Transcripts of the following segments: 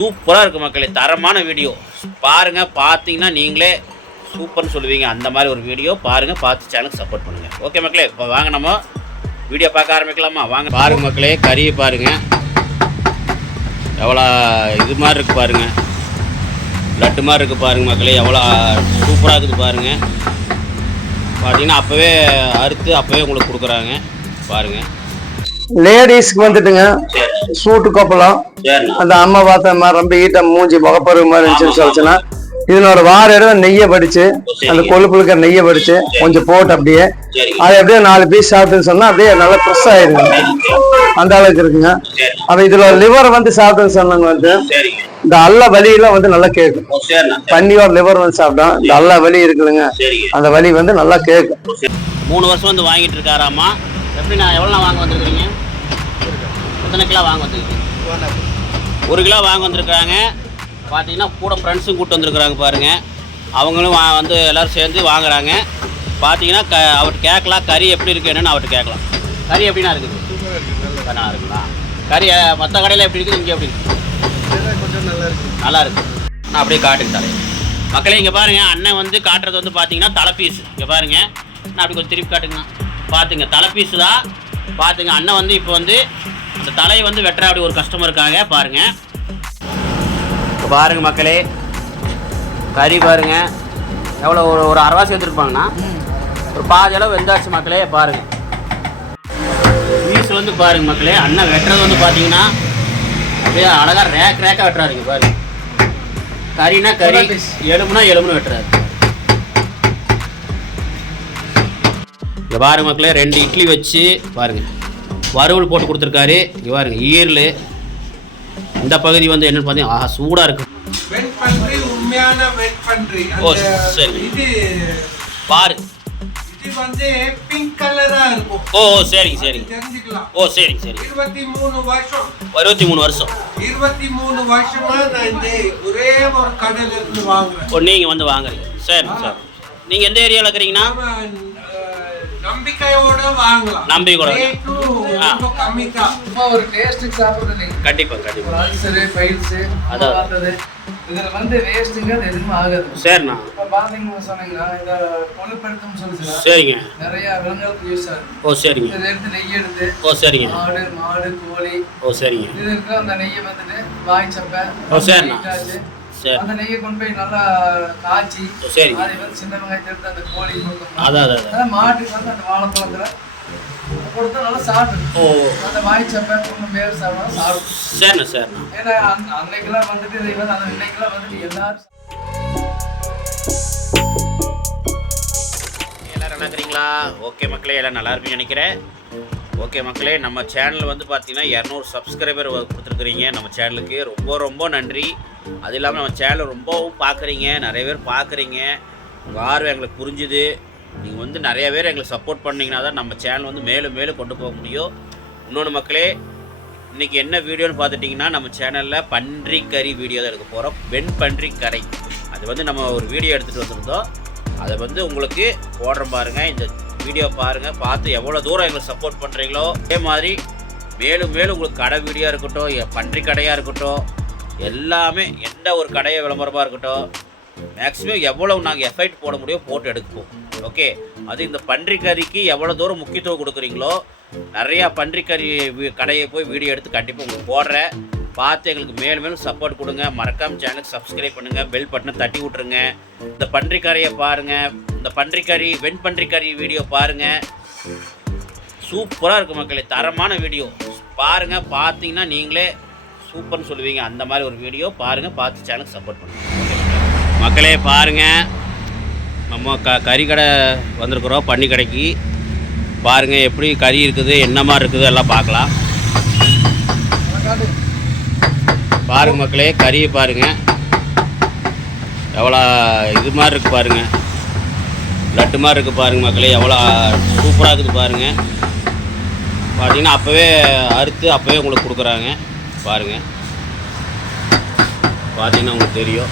சூப்பராக இருக்குது மக்களே, தரமான வீடியோ பாருங்கள். பார்த்தீங்கன்னா நீங்களே சூப்பர்னு சொல்லுவீங்க. அந்த மாதிரி ஒரு வீடியோ பாருங்கள், பார்த்து சேனலுக்கு சப்போர்ட் பண்ணுங்கள். ஓகே மக்களே, இப்போ வாங்க நம்ம வீடியோ பார்க்க ஆரம்பிக்கலாமா? வாங்க பாருங்கள் மக்களே, கறியை பாருங்கள் எவ்வளோ இது மாதிரி இருக்குது பாருங்கள், லட்டு மாதிரி இருக்குது பாருங்கள் மக்களே, எவ்வளோ சூப்பராக இருக்குது பாருங்கள். பார்த்தீங்கன்னா அப்போவே அறுத்து அப்போவே உங்களுக்கு கொடுக்குறாங்க பாருங்கள். லேடிஸ்க்கு வந்துட்டுங்க சூட்டு கொப்பளம் அந்த அம்மா பார்த்த மாதிரி ரொம்ப ஈட்ட மூஞ்சி முகப்பருவு மாதிரி இருந்துச்சுன்னு சொல்லிச்சுன்னா இதனோட வார இடம் நெய்யை படிச்சு அந்த கொழுப்புழுக்க நெய்யை படிச்சு கொஞ்சம் போட்டு அப்படியே அதை அப்படியே 4 பீஸ் சாப்பிட்டுன்னு சொன்னா அப்படியே நல்லா ஃப்ரெஷ் ஆயிடுங்க. அந்த அளவுக்கு இருக்குங்க. அப்ப இதுல லிவர் வந்து சாப்பிட்டுன்னு சொன்னாங்க வந்து இந்த அல்ல வலியெல்லாம் வந்து நல்லா கேட்கும். பன்னியோட லிவர் வந்து சாப்பிட்டா இந்த அல்ல வலி இருக்குதுங்க, அந்த வலி வந்து நல்லா கேட்கும். 3 வருஷம் வந்து வாங்கிட்டு இருக்காராமா. எப்படி நான் எவ்வளோ வாங்க வந்துருக்குறீங்க? எத்தனை கிலோ வாங்க வந்துருக்கீங்க? 1 கிலோ வாங்க வந்திருக்காங்க. பார்த்தீங்கன்னா கூட ஃப்ரெண்ட்ஸும் கூப்பிட்டு வந்துருக்குறாங்க பாருங்கள். அவங்களும் வந்து எல்லோரும் சேர்ந்து வாங்குறாங்க. பார்த்தீங்கன்னா அவர்கிட்ட கேட்கலாம் கறி எப்படி இருக்குது என்னென்னு அவர்கிட்ட கேட்கலாம். கறி எப்படின்னா இருக்குது? நல்லா இருக்குங்களா? கறி மற்ற கடையில் எப்படி இருக்குது, இங்கே எப்படி இருக்குது? கொஞ்சம் நல்லா இருக்குது. நான் அப்படியே காட்டுக்கு தலை மக்களே. இங்கே பாருங்கள், அண்ணன் வந்து காட்டுறது வந்து பார்த்தீங்கன்னா தலை பீஸ். இங்கே பாருங்கள், நான் அப்படி கொஞ்சம் திருப்பி காட்டுங்கண்ணா. பார்த்துங்க தலை பீஸு தான். பார்த்துங்க அண்ணன் வந்து இப்போ வந்து இந்த தலையை வந்து வெட்டுற அப்படி ஒரு கஸ்டமருக்காக பாருங்கள். இப்போ பாருங்கள் மக்களே, கறி பாருங்கள் எவ்வளோ ஒரு அரைவாசி வந்துருப்பாங்கண்ணா. ஒரு பாதி அளவு வெந்தாச்சு மக்களே. பாருங்கள் பீஸ் வந்து பாருங்கள் மக்களே, அண்ணன் வெட்டுறது வந்து பார்த்தீங்கன்னா அப்படியே அழகாக ரேக்காக வெட்டுறாருங்க பாருங்கள். கறினா கறி, எலும்புனா எலும்புன்னு வெட்டுறாரு. இங்கே பாருங்க மக்களே, 2 இட்லி வச்சு பாருங்கள் வறுவல் போட்டு கொடுத்துருக்காரு. இங்கே பாருங்க ஈரல். இந்த பகுதி வந்து என்னன்னு பார்த்தீங்கன்னா ஆஹா சூடாக இருக்கு. ஓ சரி, பாரு இது வந்து பிங்க் கலரா இருக்கும். ஓ சரிங்க சரிங்க. ஓ சரிங்க சரி. 23 வருஷம் 23 வருஷம் 23 வருஷமா நான் இந்த ஒரே ஒரு கடையில இருந்து வாங்குறேன். ஓ நீங்கள் வந்து வாங்குறீங்க. சரி சார். நீங்கள் எந்த ஏரியாவில் இருக்கிறீங்கன்னா? நம்பிக்கையோட வாங்கலாம். நம்பிக்கையோட ரொம்ப கம்மி தான். ஒரு டேஸ்ட்டுக்கு சாப்பிடுறது கண்டிப்பாக கண்டிப்பாக. சரி ஃபைல்ஸ் அதாவது இதில் வந்து வேஸ்ட்டுங்க எதுவும் ஆகாது. சரிண்ணா. இப்போ பார்த்தீங்கன்னா சொன்னீங்கன்னா இதை கொழுப்படுத்தும் சொல்லுங்க. சரிங்க. நிறைய விலங்குகளுக்கு யூஸ் ஆகுது. ஓ சரிங்க. இதை எடுத்து நெய் எடுத்து. ஓ சரிங்க. மாடு கோழி. ஓ சரிங்க. இது இருக்கிற அந்த நெய்யை வந்துட்டு வாய் சப்பை. ஓ சரிண்ணா. சரி. அந்த நெய்யை கொண்டு போய் நல்லா காய்ச்சி சரி அதை வந்து சின்ன வெங்காயத்தை எடுத்து அந்த கோழி கொடுக்கணும். அதான் மாட்டுக்கு வந்து அந்த வாழைப்பழத்துல கொடுத்தா நல்லா சாப்பிடும். ஓ அந்த வாய் சப்பை கொஞ்சம் பேர் சாப்பிடணும் சாப்பிடும். சரிண்ணா சரிண்ணா. ஏன்னா அன்னைக்கெல்லாம் வந்துட்டு இதை வந்து அந்த இன்னைக்கெல்லாம் வந்துட்டு எல்லாரும் எல்லோரும் நினைக்கிறீங்களா? ஓகே மக்களே, எல்லாம் நல்லா இருக்குன்னு நினைக்கிறேன். ஓகே மக்களே, நம்ம சேனல் வந்து பார்த்தீங்கன்னா 200 சப்ஸ்கிரைபர் கொடுத்துருக்குறீங்க. நம்ம சேனலுக்கு ரொம்ப ரொம்ப நன்றி. அது இல்லாமல் நம்ம சேனலை ரொம்பவும் பார்க்குறீங்க, நிறைய பேர் பார்க்குறீங்க. உங்கள் ஆர்வம் எங்களுக்கு புரிஞ்சுது. நீங்கள் வந்து நிறைய பேர் எங்களுக்கு சப்போர்ட் பண்ணிங்கன்னா தான் நம்ம சேனல் வந்து மேலும் மேலும் கொண்டு போக முடியும். இன்னொன்று மக்களே, இன்றைக்கி என்ன வீடியோன்னு பார்த்துட்டிங்கன்னா நம்ம சேனலில் பன்றிக்கறி வீடியோ தான் எடுக்க போகிறோம். வெண்பன்றி கரை அது வந்து நம்ம ஒரு வீடியோ எடுத்துகிட்டு வந்திருந்தோம். அதை வந்து உங்களுக்கு போடுறோம் பாருங்கள். இந்த வீடியோ பாருங்கள், பார்த்து எவ்வளோ தூரம் எங்களுக்கு சப்போர்ட் பண்ணுறீங்களோ அதே மாதிரி மேலும் மேலும் உங்களுக்கு கடை வீடியோ இருக்கட்டும், பன்றி கடையாக இருக்கட்டும், எல்லாமே எந்த ஒரு கடையை விளம்பரமாக இருக்கட்டும், மேக்ஸிமம் எவ்வளோ நாங்கள் எஃபெக்ட் போட முடியும் போட்டு எடுப்போம். ஓகே, அது இந்த பன்றிக்கறிக்கு எவ்வளோ தூரம் முக்கியத்துவம் கொடுக்குறீங்களோ நிறையா பன்றிக்கறி கடையை போய் வீடியோ எடுத்து கண்டிப்பாக உங்களுக்கு போடுறேன். பார்த்து எங்களுக்கு மேலும் மேலும் சப்போர்ட் கொடுங்க. மறக்காமல் சேனலுக்கு சப்ஸ்கிரைப் பண்ணுங்கள், பெல் பட்டனை தட்டி விட்ருங்க. இந்த பன்றிக்கறியை பாருங்கள், இந்த பன்றிக்கறி வெண்பன்றிக்கறி வீடியோ பாருங்கள். சூப்பராக இருக்கும் மக்களே, தரமான வீடியோ பாருங்கள். பார்த்தீங்கன்னா நீங்களே சூப்பர்னு சொல்லுவீங்க. அந்த மாதிரி ஒரு வீடியோ பாருங்கள், பார்த்து சேனலுக்கு சப்போர்ட் பண்ணுங்கள் மக்களே. பாருங்கள், நம்ம கறி கடை வந்திருக்கிறோம், பன்னி கடைக்கு. பாருங்கள் எப்படி கறி இருக்குது, என்ன மாதிரி இருக்குது எல்லாம் பார்க்கலாம். பாருங்கள் மக்களே, கறியை பாருங்கள் எவ்வளோ இது மாதிரி இருக்குது பாருங்கள், லட்டு மாதிரி இருக்குது பாருங்கள் மக்களே, எவ்வளோ சூப்பராக இருக்குது பாருங்கள். பார்த்தீங்கன்னா அப்போவே அறுத்து அப்போவே உங்களுக்கு கொடுக்குறாங்க பாருங்கள். பார்த்தீங்கன்னா உங்களுக்கு தெரியும்.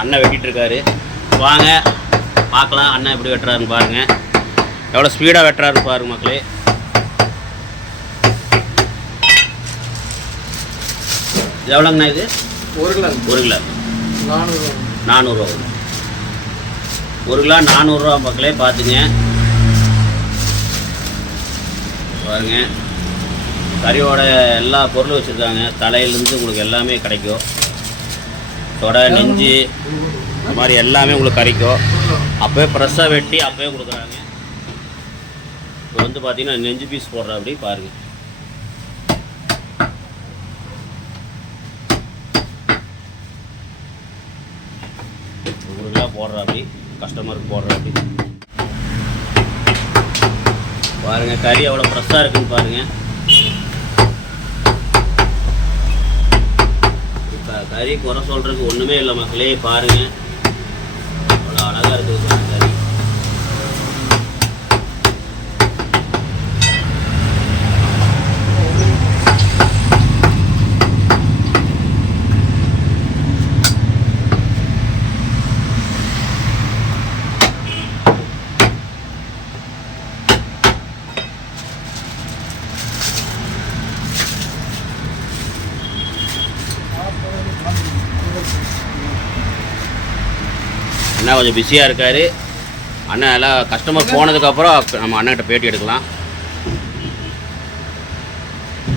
அண்ணன் வெட்டிகிட்டு இருக்காரு. வாங்க பார்க்கலாம் அண்ணன் எப்படி வெட்டுறாருன்னு பாருங்கள். எவ்வளோ ஸ்பீடாக வெட்டுறாரு பாருங்க மக்களே. எவ்வளோங்கண்ணா இது? 1 கிலோ 400 ரூபா. 1 கிலோ 400 ரூபா மக்களே. பார்த்துங்க பாருங்க, கறியோட எல்லா பொருளும் வச்சுருக்காங்க. தலையிலேருந்து உங்களுக்கு எல்லாமே கிடைக்கும். தொடை, நெஞ்சு, இந்த மாதிரி எல்லாமே உங்களுக்கு கிடைக்கும். அப்போயே ஃப்ரெஷ்ஷாக வெட்டி அப்போயே கொடுக்குறாங்க. இப்போ வந்து பார்த்தீங்கன்னா நெஞ்சு பீஸ் போடுற அப்படி பாருங்கள். உங்களுக்குலாம் போடுற அப்படி, கஸ்டமருக்கு போடுற அப்படி பாருங்கள். கறி எவ்வளோ ஃப்ரெஷ்ஷாக இருக்குன்னு பாருங்கள். இப்போ கறி குறை சொல்கிறதுக்கு ஒன்றுமே இல்லை மக்களே. பாருங்கள் அவ்வளோ அழகாக இருக்குது கறி. அண்ணா கொஞ்சம் பிஸியாக இருக்கார். அண்ணன் எல்லாம் கஸ்டமர் போனதுக்கப்புறம் நம்ம அண்ணன்கிட்ட பேட்டி எடுக்கலாம்.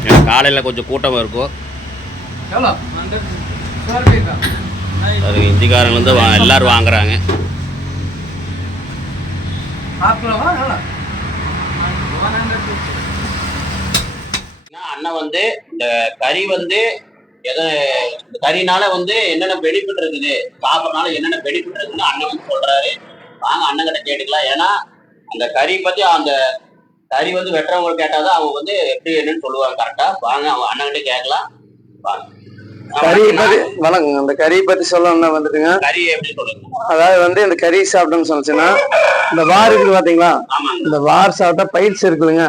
ஏன்னா காலையில் கொஞ்சம் கூட்டம் இருக்கும். அது இந்திக்காரங்கலேருந்து எல்லோரும் வாங்குறாங்க. அண்ணன் வந்து இந்த கறி வந்து இந்த கறினால வந்து என்னென்ன பெனிஃபிட் இருக்குது, சாப்பிட்றதுனால என்னென்ன பெனிஃபிட் இருக்குன்னு அண்ணன் வந்து சொல்றாரு. வாங்க அண்ணன் கிட்ட கேட்டுக்கலாம். ஏன்னா அந்த கறி பத்தி, அந்த கறி வந்து வெட்டுறவங்க கேட்டாதான் அவங்க வந்து எப்படி என்னன்னு சொல்லுவாங்க கரெக்டா. வாங்க அவங்க அண்ணன் கிட்ட கேட்கலாம். வாங்க. கறி பத்தி வணக்கம். அந்த கறி பத்தி சொல்லணும்னா வந்துட்டுங்க, கறி எப்படி சொல்லுங்க. அதாவது வந்து இந்த கறி சாப்பிட்டோம்னு சொல்லுச்சுன்னா, இந்த வார் இருக்குது பாத்தீங்களா, இந்த வார் சாப்பிட்டா பைல்ஸ் இருக்குதுங்க.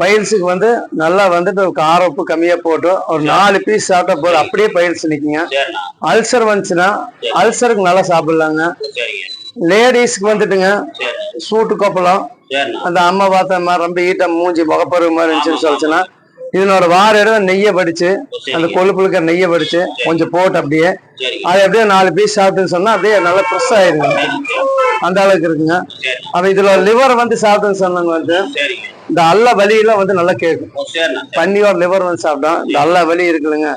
பைல்ஸுக்கு வந்து நல்லா வந்துட்டு காரம் உப்பு கம்மியா போட்டு ஒரு 4 பீஸ் சாப்பிட்டா போதும், அப்படியே பைல்ஸ் நிக்குங்க. அல்சர் வந்துச்சுன்னா அல்சருக்கு நல்லா சாப்பிடலாங்க. லேடிஸ்க்கு வந்துட்டுங்க சூட்டு கொப்பளம், அந்த அம்மா பார்த்த மாதிரி ரொம்ப ஈட்ட மூஞ்சி முகப்பருவு மாதிரி இருந்துச்சுன்னு சொல்லுச்சுன்னா, இதனோட வார இடம் நெய்யை படிச்சு, அந்த கொழுப்புழுக்க நெய்யை படிச்சு கொஞ்சம் போட்டு அப்படியே அது அப்படியே 4 பீஸ் சாப்பிட்டுன்னு சொன்னா அப்படியே நல்லா ஃப்ரெஷ் ஆயிருங்க. அந்த அளவுக்கு இருக்குங்க. அப்ப இதுல லிவர் வந்து சாப்பிட்டுன்னு சொன்னாங்க வந்து இந்த அல்ல வலியெல்லாம் வந்து நல்லா கேட்கும். பன்னியோட லிவர் வந்து சாப்பிட்டோம், இந்த அல்ல வலி இருக்குதுங்க,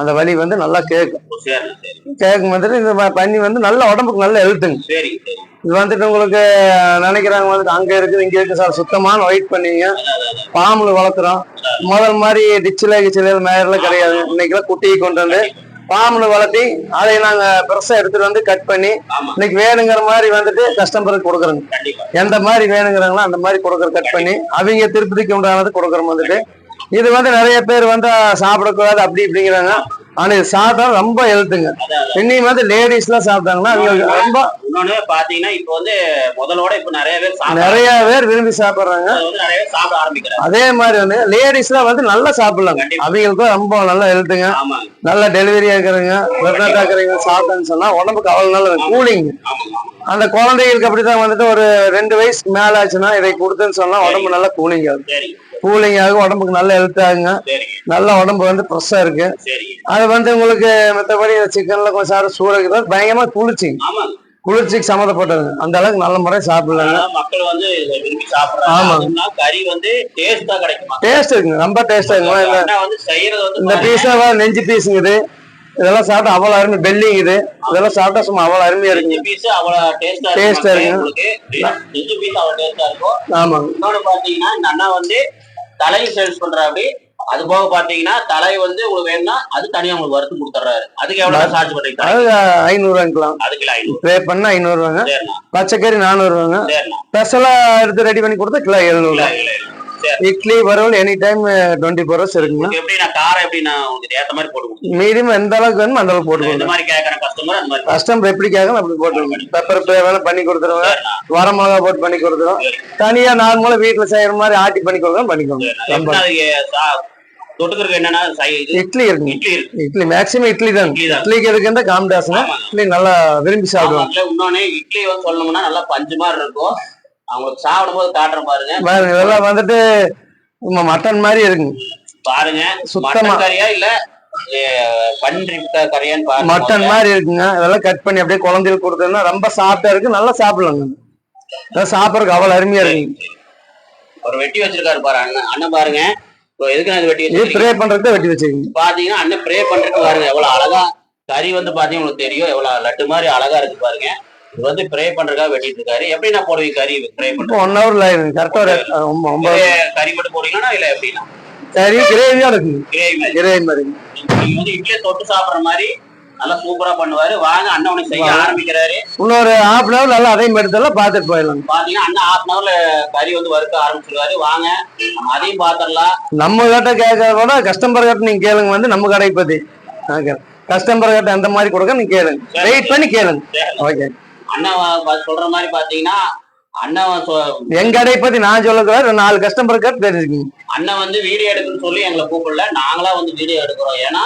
அந்த வலி வந்து நல்லா கேட்கும். கேட்கும் வந்துட்டு இந்த பன்னி வந்து நல்ல உடம்புக்கு நல்ல ஹெல்த்துங்க. இது வந்துட்டு உங்களுக்கு நினைக்கிறாங்க வந்துட்டு அங்க இருக்குது இங்க இருக்கு சார், சுத்தமான ஒயிட் பண்ணிங்க. பாம்புல வளர்க்குறோம். முதல் மாதிரி டிச்சில கிச்சில மேயர்லாம் கிடையாது. இன்னைக்கெல்லாம் குட்டியை கொண்டு வந்து பாம்புல வளர்த்தி அதை நாங்க பெருசா எடுத்துட்டு வந்து கட் பண்ணி இன்னைக்கு வேணுங்கிற மாதிரி வந்துட்டு கஸ்டமருக்கு கொடுக்குறோங்க. எந்த மாதிரி வேணுங்கிறாங்களோ அந்த மாதிரி கொடுக்குற கட் பண்ணி அவங்க திருப்பதிக்கு உண்டானது கொடுக்குறோம் வந்துட்டு. இது வந்து நிறைய பேர் வந்து சாப்பிடக்கூடாது அப்படி இப்படிங்கிறாங்க. ஆனா இது சாப்பிட்டா ரொம்ப ஹெல்த்துங்க. இன்னைக்கு வந்து லேடிஸ் எல்லாம் சாப்பிட்டாங்கன்னா அவங்களுக்கு ரொம்ப இன்னொன்னு பாத்தீங்கன்னா இப்ப வந்து முதலோட இப்ப நிறைய பேர் விரும்பி சாப்பிடுறாங்க. அதே மாதிரி வந்து லேடிஸ் எல்லாம் வந்து நல்லா சாப்பிடலாங்க. அவங்களுக்கும் ரொம்ப நல்ல ஹெல்த்துங்க. நல்ல டெலிவரி ஆக்குறவங்க, பிரெக்னென்ட் ஆக்குறவங்க சாப்பிட்டேன்னு சொன்னா உடம்புக்கு அவ்வளவு நல்ல கூலிங். அந்த குழந்தைகளுக்கு அப்படித்தான் வந்துட்டு ஒரு 2 வயசுக்கு மேல ஆச்சுன்னா இதை கொடுத்தேன்னு சொன்னா உடம்பு நல்லா கூலிங் ஆகும். கூலிங் ஆகும், உடம்புக்கு நல்ல ஹெல்த் ஆகுங்க. நல்ல உடம்பு வந்து ஃப்ரெஷ்ஷா இருக்கு. அது வந்து உங்களுக்கு மற்றபடி சிக்கன்ல கொஞ்சம் சாப்பிட சூடாக்குதான் பயங்கரமா குளிர்ச்சிக்கு சம்மந்தப்பட்டதுங்க. அந்த அளவுக்கு நல்ல முறை சாப்பிடலாங்க. மக்கள் வந்து விரும்பி சாப்பிடுறாங்க. ஆமாங்க, கறி வந்து டேஸ்டா கிடைக்கும். டேஸ்ட் இருக்குங்க, ரொம்ப டேஸ்டா இருக்குங்க. இந்த பீஸா நெஞ்சு பீஸுங்குது, இதெல்லாம் சாப்பிட்டா அவ்வளவு அருமை. பெல்லிங்குது, இதெல்லாம் சாப்பிட்டா சும்மா அவ்வளவு அருமையா இருக்குங்க. டேஸ்டா இருக்குங்க. ஆமாங்க. இன்னொன்னு பாத்தீங்கன்னா இந்த அண்ணா வந்து தலையும் சேல்ஸ் பண்றாரு. அது போக பாத்தீங்கன்னா தலை வந்து உங்களுக்கு வேணும்னா அது தனியா உங்களுக்கு வறுத்து கொடுத்துறாரு. அதுக்கு எவ்வளவு சார்ஜ் பண்றீங்க? அது 500 ரூபாய்க்கலாம். அதுக்கு 500 பே பண்ணா 500 ரூபாங்க. பச்சைக்கறி 400 ரூபாங்க. ஸ்பெஷலா எடுத்து ரெடி பண்ணி கொடுத்தா கிலோ 700. இட்லி வறுவல் எனி டைம் 24 hours இருக்குங்க. எப்படின்னா காரம் எப்படின்னா உங்களுக்கு ஏத்த மாதிரி போட்டு கொடுங்க. மீடியம் எந்த அளவுக்கு வேணுமோ அந்த அளவுக்கு போட்டு கொடுங்க. இந்த மாதிரி கேக்குற கஸ்டமர் அந்த மாதிரி கஸ்டமர் எப்படி கேட்கணும் அப்படி போட்டுருங்க. பெப்பர் பே வேணா பண்ணி கொடுத்துருவோம், வர மிளகா போட்டு பண்ணி கொடுத்துருவோம். தனியா நார்மலா வீட்டுல செய்யற மாதிரி ஆட்டி பண்ணி கொடுக்கணும் பண்ணிக்கோங்க. தொட்டுக்கிறதுக்கு என்னன்னா இட்லி இருக்குங்க. இட்லி மேக்ஸிமம் இட்லி தான். இட்லிக்கு எதுக்கு காம்பினேஷன் இட்லி நல்லா விரும்பி சாப்பிடுவாங்க. இன்னொன்னு இட்லி வந்து சொல்லணும்னா நல்லா பஞ்சு மாதிரி இருக்கும். அவங்களுக்கு சாப்பிடும் போது காட்டுற பாருங்க. பாருங்க இதெல்லாம் வந்துட்டு மட்டன் மாதிரி இருக்குங்க. பாருங்க சுத்தமா மட்டன் கறியா இல்ல பன்றி கறியான்னு பாருங்க. மட்டன் மாதிரி இருக்குங்க. இதெல்லாம் கட் பண்ணி அப்படியே குழந்தைகளுக்கு கொடுத்தோம்னா ரொம்ப சாப்பிட்டா இருக்கு, நல்லா சாப்பிடலாங்க. சாப்பிடறதுக்கு அவ்வளவு அருமையா இருக்குங்க. ஒரு வெட்டி வச்சிருக்காரு பாரு அண்ணன். அண்ணன் பாருங்க எதுக்கு நான் வெட்டி வச்சு ப்ரே பண்றதுக்கு வெட்டி வச்சிருக்கீங்க. பாத்தீங்கன்னா அண்ணன் ப்ரே பண்றதுக்கு பாருங்க எவ்வளவு அழகா கறி வந்து பாத்தீங்கன்னா உங்களுக்கு தெரியும் எவ்வளவு லட்டு மாதிரி அழகா இருக்கு பாருங்க. இது வந்து ப்ரே பண்றதுக்காக வெட்டிட்டு இருக்காரு. எப்படி நான் போடுவீங்க கறி ப்ரே பண்றது? 1 hourல கரெக்டா கறி மட்டும் போடுவீங்கன்னா இல்ல எப்படின்னா கறி கிரேவியா இருக்கு. கிரேவி மாதிரி நீங்க வந்து இட்லியை தொட்டு சாப்பிடுற மாதிரி நல்லா சூப்பரா பண்ணுவாரு. வாங்க அண்ணன் உனக்கு செய்ய ஆரம்பிக்கிறாரு. இன்னொரு 1/2 hour நல்லா அதையும் எடுத்தாலும் பாத்துட்டு போயிடலாம். பாத்தீங்கன்னா அண்ணன் 1/2 hourல கறி வந்து வறுக்க ஆரம்பிச்சிருவாரு. வாங்க அதையும் பாத்திரலாம். நம்ம கிட்ட கேட்கறதோட கஸ்டமர் கிட்ட நீங்க கேளுங்க. வந்து நம்ம கடை பத்தி கஸ்டமர் கிட்ட அந்த மாதிரி கொடுக்க நீங்க கேளுங்க. வெயிட் பண்ணி கேளுங்க. ஓகே. அண்ணன் சொல்ற மாதிரி பாத்தீங்கன்னா அண்ணன் எங்க கடை பத்தி நான் சொல்லக்கூடாது. 4 கஸ்டமர் கிட்ட தெரிஞ்சுக்கீங்க. அண்ணன் வந்து வீடியோ எடுக்கணும்னு சொல்லி எங்களை கூப்பிடல, நாங்களா வந்து வீடியோ எடுக்கிறோம். ஏன்னா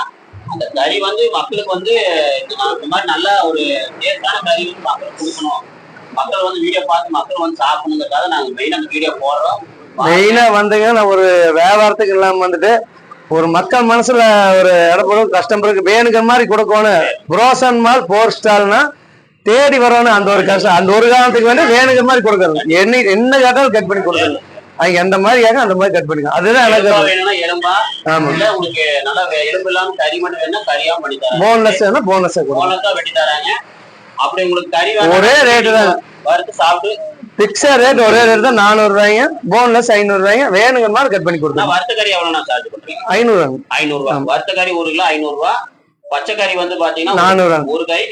அந்த கறி வந்து மக்களுக்கு வந்து இந்த மாதிரி நல்ல ஒரு டேஸ்டான கறி வந்து மக்களுக்கு கொடுக்கணும். மக்கள் வந்து வீடியோ பார்த்து மக்கள் வந்து சாப்பிடணுங்கிறதுக்காக நாங்க மெயினா அந்த வீடியோ போடுறோம். மெயினா வந்துங்க நான் ஒரு வியாபாரத்துக்கு இல்லாம வந்துட்டு ஒரு மக்கள் மனசுல ஒரு இடப்படும் கஸ்டமருக்கு வேணுங்கிற மாதிரி கொடுக்கணும். புரோசன் மால் 4 ஸ்டால்னா தேடி வரணும். அந்த ஒரு கஷ்டம் அந்த ஒரு காலத்துக்கு வந்து வேணுங்கிற மாதிரி கொடுக்கணும். என்ன கேட்டாலும் கட் பண்ணி கொடுக்கணும். அவங்க எந்த மாதிரி கேட்க அந்த மாதிரி கட் பண்ணிக்கலாம். அதுதான் எனக்கு எலும்பா. ஆமா உங்களுக்கு நல்லா எலும்பு இல்லாம கறி மட்டும் வேணா கறியா பண்ணி தராங்க. போன்லெஸ் வெட்டி தராங்க. அப்படி உங்களுக்கு கறி ஒரே ரேட்டு தான். வறுத்து சாப்பிட்டு பிக்ஸா ரேட் ஒரே ரேட் தான். 400 ரூபாய்ங்க. போன்லெஸ் 500 ரூபாய்ங்க. வேணுங்கிற மாதிரி கட் பண்ணி கொடுத்தேன். வறுத்த கறி எவ்வளவு நான் சார்ஜ் பண்றீங்க? 500 ரூபாய். வறுத்த கறி 1 கிலோ 500 ரூபாய். பச்சைக்கறி வந்து பாத்தீங்கன்னா 400. ஒரு கறி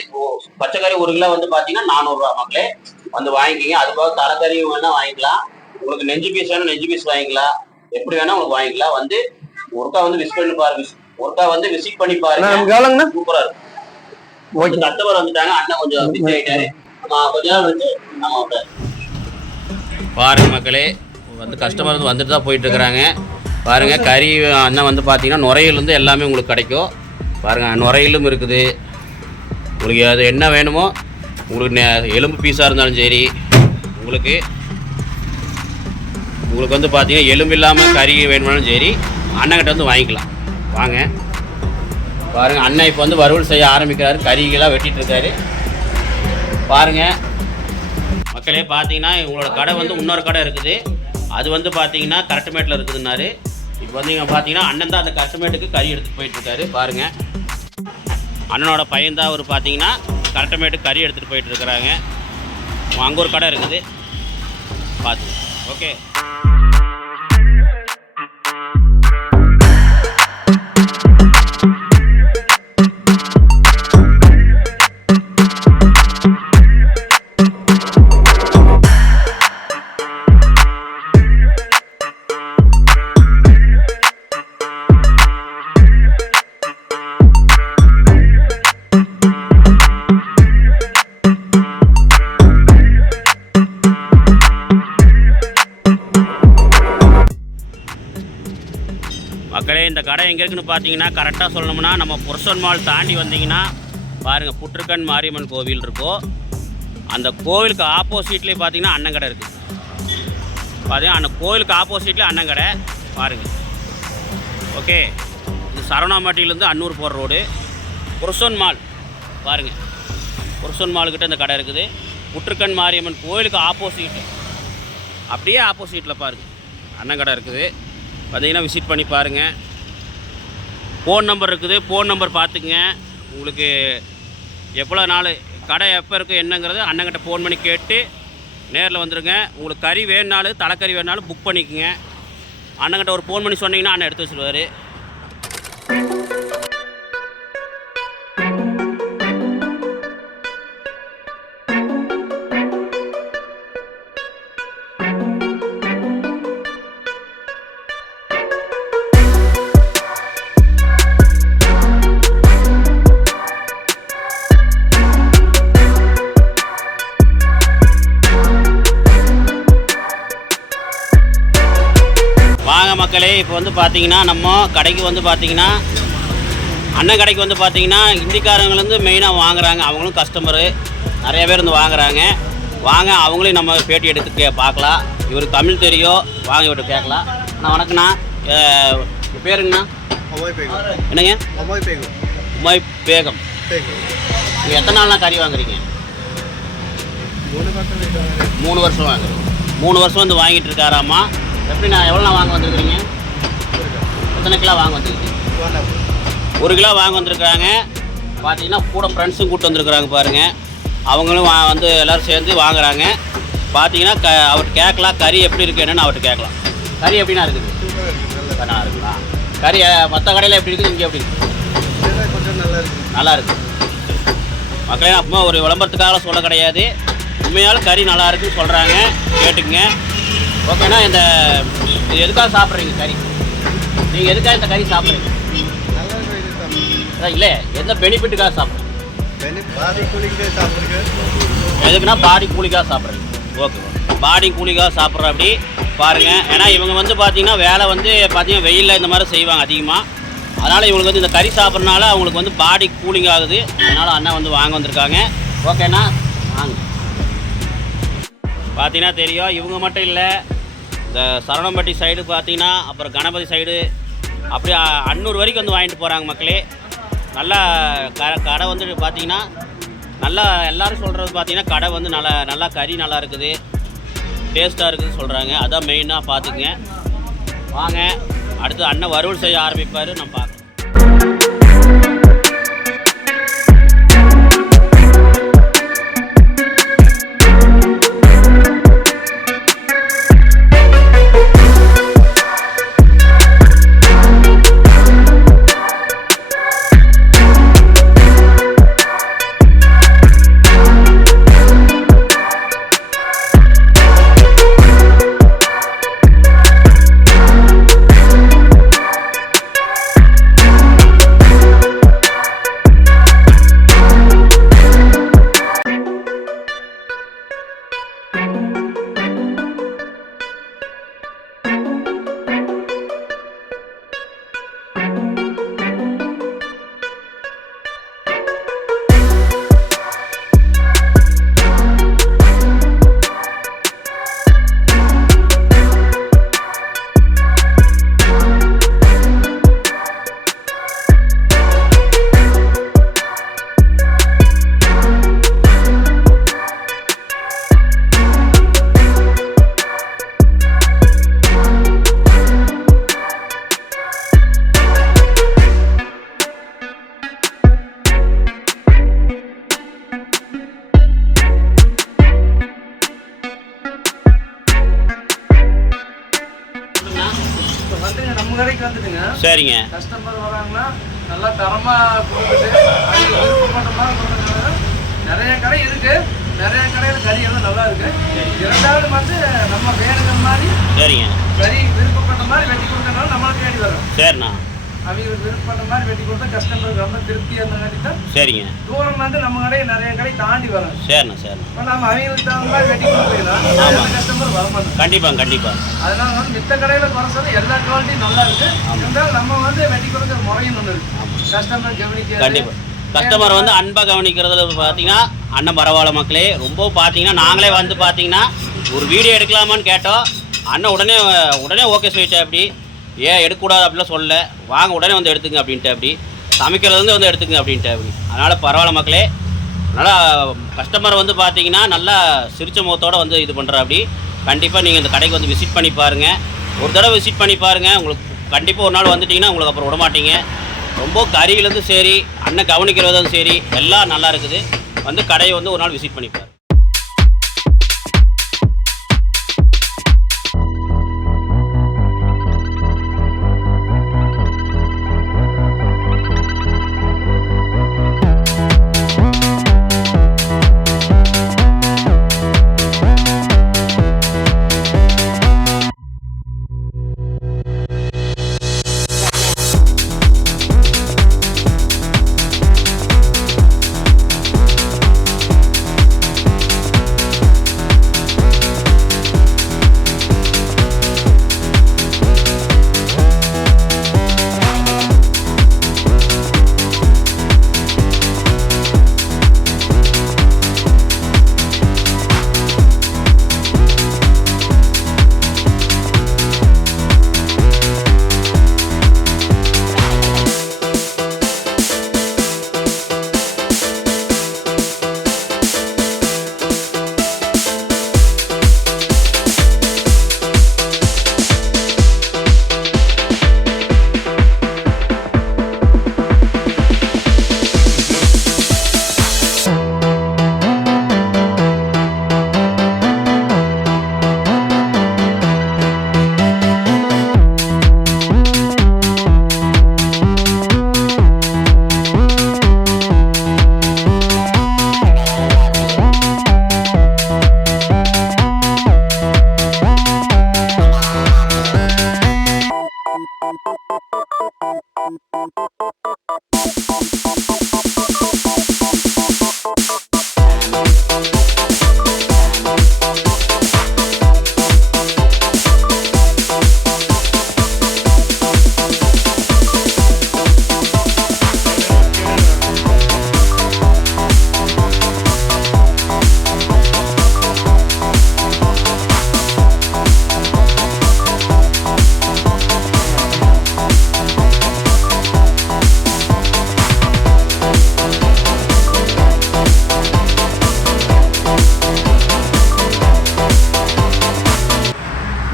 பச்சைக்கறி 1 கிலோ வந்து பாத்தீங்கன்னா 400 ரூபாய். மக்களே வந்து வாங்கிக்கிங்க. அது போக தலைக்கறி வேணா வாங்கிக்கலாம். உங்களுக்கு நெஞ்சு பீஸ் வேணும் நெஞ்சு பீஸ் வாங்கிக்கலாம். எப்படி வேணா உங்களுக்கு வாங்கிக்கலாம். வந்து ஒருக்கா வந்து விசிட் பண்ணி பாருங்க. ஒருக்கா வந்து விசிட் பண்ணி பாருங்க. சூப்பரா இருக்கும். கஸ்டமர் வந்துட்டாங்க. அண்ணன் கொஞ்சம் பிஸி ஆயிட்டாரு. கொஞ்ச நாள் வந்து நம்ம பாருங்க மக்களே வந்து கஸ்டமர் வந்து வந்துட்டு தான் போயிட்டு இருக்கிறாங்க. பாருங்க கறி அண்ணன் வந்து பார்த்தீங்கன்னா நுரையிலேருந்து எல்லாமே உங்களுக்கு கிடைக்கும். பாருங்க நுரையிலும் இருக்குது. உங்களுக்கு அது என்ன வேணுமோ உங்களுக்கு எலும்பு பீஸாக இருந்தாலும் சரி உங்களுக்கு வந்து பார்த்தீங்கன்னா எலும்பு இல்லாமல் கறி வேணுமாலும் சரி அண்ணன்கிட்ட வந்து வாங்கிக்கலாம். வாங்க பாருங்கள் அண்ணன் இப்போ வந்து வறுவல் செய்ய ஆரம்பிக்கிறாரு. கறிகளாக வெட்டிகிட்டு இருக்காரு. பாருங்கள் மக்களே பார்த்தீங்கன்னா உங்களோட கடை வந்து இன்னொரு கடை இருக்குது. அது வந்து பார்த்தீங்கன்னா கரெக்டுமேட்டில் இருக்குதுன்னாரு. இப்போ வந்து இங்கே பார்த்தீங்கன்னா அண்ணன் தான் அந்த கரெக்டுமேட்டுக்கு கறி எடுத்துகிட்டு போயிட்டுருக்காரு. பாருங்கள் அண்ணனோட பையன்தான் அவர் பார்த்தீங்கன்னா கரெக்டுமேட்டுக்கு கறி எடுத்துகிட்டு போயிட்டுருக்குறாங்க. அங்கே ஒரு கடை இருக்குது பார்த்து. ஓகே. மக்களே இந்த கடை எங்கே இருக்குன்னு பார்த்தீங்கன்னா கரெக்டாக சொல்லணும்னா நம்ம புருஷன் மால் தாண்டி வந்தீங்கன்னா பாருங்கள் புற்றுக்கண் மாரியம்மன் கோவில் இருக்கும். அந்த கோவிலுக்கு ஆப்போசிட்லேயே பார்த்தீங்கன்னா அண்ணன் கடை இருக்குது. பார்த்தீங்கன்னா அந்த கோவிலுக்கு ஆப்போசிட்லேயே அண்ணன் கடை பாருங்கள். ஓகே. இது சரவணாம்பட்டியிலேருந்து அன்னூர் போகிற ரோடு புருஷன் மால் பாருங்கள். புருஷன் மாலுக்கிட்ட இந்த கடை இருக்குது. புற்றுக்கண் மாரியம்மன் கோவிலுக்கு ஆப்போசிட்டு அப்படியே ஆப்போசிட்டில் பாருங்கள் அண்ணன் கடை இருக்குது. பார்த்தீங்கன்னா விசிட் பண்ணி பாருங்கள். ஃபோன் நம்பர் இருக்குது. ஃபோன் நம்பர் பார்த்துக்குங்க. உங்களுக்கு எவ்வளோ நாள் கடை எப்போ இருக்குது என்னங்கிறது அண்ணங்கிட்ட ஃபோன் பண்ணி கேட்டு நேரில் வந்துடுங்க. உங்களுக்கு கறி வேணுனாலும் தலைக்கறி வேணுனாலும் புக் பண்ணிக்கோங்க. அண்ணங்கிட்ட ஒரு ஃபோன் பண்ணி சொன்னீங்கன்னா அண்ணன் எடுத்து வச்சுருவார். மக்களே இப்போ வந்து பார்த்தீங்கன்னா நம்ம கடைக்கு வந்து பார்த்தீங்கன்னா அண்ணன் கடைக்கு வந்து பார்த்தீங்கன்னா இந்திக்காரங்கலேருந்து மெயினாக வாங்குறாங்க. அவங்களும் கஸ்டமரு நிறைய பேர் வந்து வாங்குறாங்க. வாங்க அவங்களையும் நம்ம பேட்டி எடுத்து பார்க்கலாம். இவருக்கு தமிழ் தெரியும், வாங்க இவர்கிட்ட கேட்கலாம். அண்ணா வணக்கண்ணா, பேருங்கண்ணா? என்னங்க? உமாய் பேகம். நீங்கள் எத்தனை நாள்னா கறி வாங்குறீங்க? 3 வருஷம் வாங்குறீங்க. 3 வருஷம் வந்து வாங்கிட்டு இருக்காராம்மா. எப்படிண்ணா எவ்வளோண்ணா வாங்க வந்துருக்குறீங்க? எத்தனை கிலோ வாங்க வந்துருக்கீங்க? 1 கிலோ வாங்க வந்திருக்காங்க. பார்த்தீங்கன்னா கூட ஃப்ரெண்ட்ஸும் கூப்பிட்டு வந்துருக்குறாங்க பாருங்கள். அவங்களும் வந்து எல்லோரும் சேர்ந்து வாங்குறாங்க. பார்த்தீங்கன்னா அவர்கிட்ட கேட்கலாம் கறி எப்படி இருக்குது என்னென்னு அவர்கிட்ட கேட்கலாம். கறி எப்படின்னா இருக்குது? நல்லா இருக்குங்களா? கறி மற்ற கடையில் எப்படி இருக்குது, இங்கே எப்படி இருக்குது? கொஞ்சம் நல்லா இருக்குது. மக்களே அப்போ ஒரு விளம்பரத்துக்காக சொல்ல கிடையாது, உண்மையாலும் கறி நல்லா இருக்குன்னு சொல்கிறாங்க, கேட்டுக்குங்க. ஓகேண்ணா, இது எதுக்காக சாப்பிட்றீங்க கறி? நீங்கள் எதுக்காக இந்த கறி சாப்பிட்றீங்க? இல்லை, எந்த பெனிஃபிட்டுக்காக சாப்பிட்றீங்க? எதுக்குன்னா பாடி கூலிக்காக சாப்பிட்றீங்க. ஓகே, பாடி கூலிக்காக சாப்பிட்ற அப்படி பாருங்கள். ஏன்னா இவங்க வந்து பார்த்தீங்கன்னா வேலை வந்து பார்த்தீங்கன்னா வெயிலில் இந்த மாதிரி செய்வாங்க அதிகமாக. அதனால் இவங்களுக்கு வந்து இந்த கறி சாப்பிட்றதுனால அவங்களுக்கு வந்து பாடி கூலிங் ஆகுது. அதனால் அண்ணன் வந்து வாங்க வந்திருக்காங்க. ஓகேண்ணா, வாங்க. பார்த்தீங்கன்னா தெரியும், இவங்க மட்டும் இல்லை, இந்த சரவணம்பட்டி சைடு பார்த்தீங்கன்னா, அப்புறம் கணபதி சைடு, அப்படி அன்னூர் வரைக்கும் வந்து வாங்கிட்டு போகிறாங்க மக்களே. நல்லா கடை வந்து பார்த்தீங்கன்னா நல்லா எல்லோரும் சொல்கிறது பார்த்தீங்கன்னா கடை வந்து நல்லா கறி நல்லா இருக்குது, டேஸ்ட்டாக இருக்குதுன்னு சொல்கிறாங்க. அதான் மெயினாக பார்த்துக்குங்க. வாங்க, அடுத்து அண்ணன் வறுவல் செய்ய ஆரம்பிப்பார், நம்ம பார்க்கலாம். நம்ம கடைக்கு வந்துட்டுங்க. சரிங்க. கஸ்டமர் வராங்கன்னா நல்லா தரமாக கொடுத்துட்டு அவங்க விருப்பப்பட்ட மாதிரி கொடுத்துருக்காங்க. நிறைய கடை இருக்கு, நிறைய கடையில் கறி எல்லாம் நல்லா இருக்கு. இரண்டாவது வந்து நம்ம வேணுங்கிற மாதிரி சரிங்க கறி விருப்பப்பட்ட மாதிரி வெட்டி கொடுக்கறதுனால நம்மளை தேடி வரும். சரிண்ணா. அவங்களுக்கு விருப்பப்பட்ட மாதிரி வெட்டி கொடுத்தா கஸ்டமருக்கு ரொம்ப திருப்தியாக இருந்தங்காட்டி தான் சரிங்க தூரம் வந்து நம்ம கடையை நிறைய கடை தாண்டி வரும். சரிண்ணா சரிண்ணா. இப்போ நம்ம அவங்களுக்கு தகுந்த மாதிரி வெட்டி கொடுக்கலாம், கஸ்டமர் வரமாட்டோம். கண்டிப்பாக. அதனால வந்து மித்த கடையில் குறை சொல்ல எல்லா குவாலிட்டியும் நல்லா இருக்கு. இருந்தாலும் நம்ம வந்து வெட்டி கொடுக்குற முறையும் ஒன்று இருக்கு. கஸ்டமர் கவனிக்க கண்டிப்பாக கஸ்டமர் வந்து அன்பாக கவனிக்கிறதுல பார்த்தீங்கன்னா அண்ணன் பரவாயில்ல மக்களே. ரொம்ப பார்த்தீங்கன்னா நாங்களே வந்து பார்த்தீங்கன்னா ஒரு வீடியோ எடுக்கலாமான்னு கேட்டோம். அண்ணன் உடனே ஓகே சொல்லிட்டேன். அப்படி ஏன் எடுக்கக்கூடாது அப்படிலாம் சொல்ல, வாங்க உடனே வந்து எடுத்துங்க அப்படின்ட்டு, அப்படி சமைக்கிறது வந்து எடுத்துங்க அப்படின்ட்டு அப்படி. அதனால் பரவாயில்ல மக்களே. அதனால் கஸ்டமர் வந்து பார்த்தீங்கன்னா நல்லா சிரிச்ச முகத்தோடு வந்து இது பண்ணுற அப்படி. கண்டிப்பாக நீங்கள் இந்த கடைக்கு வந்து விசிட் பண்ணி பாருங்கள். ஒரு தடவை விசிட் பண்ணி பாருங்கள். உங்களுக்கு கண்டிப்பாக ஒரு நாள் வந்துட்டிங்கன்னா உங்களுக்கு அப்புறம் விடமாட்டீங்க. ரொம்ப கறியிலேருந்து சரி, அண்ணன் கவனிக்கிறதும் சரி, எல்லாம் நல்லா இருக்குது. வந்து கடையை வந்து ஒரு நாள் விசிட் பண்ணிப்பார்.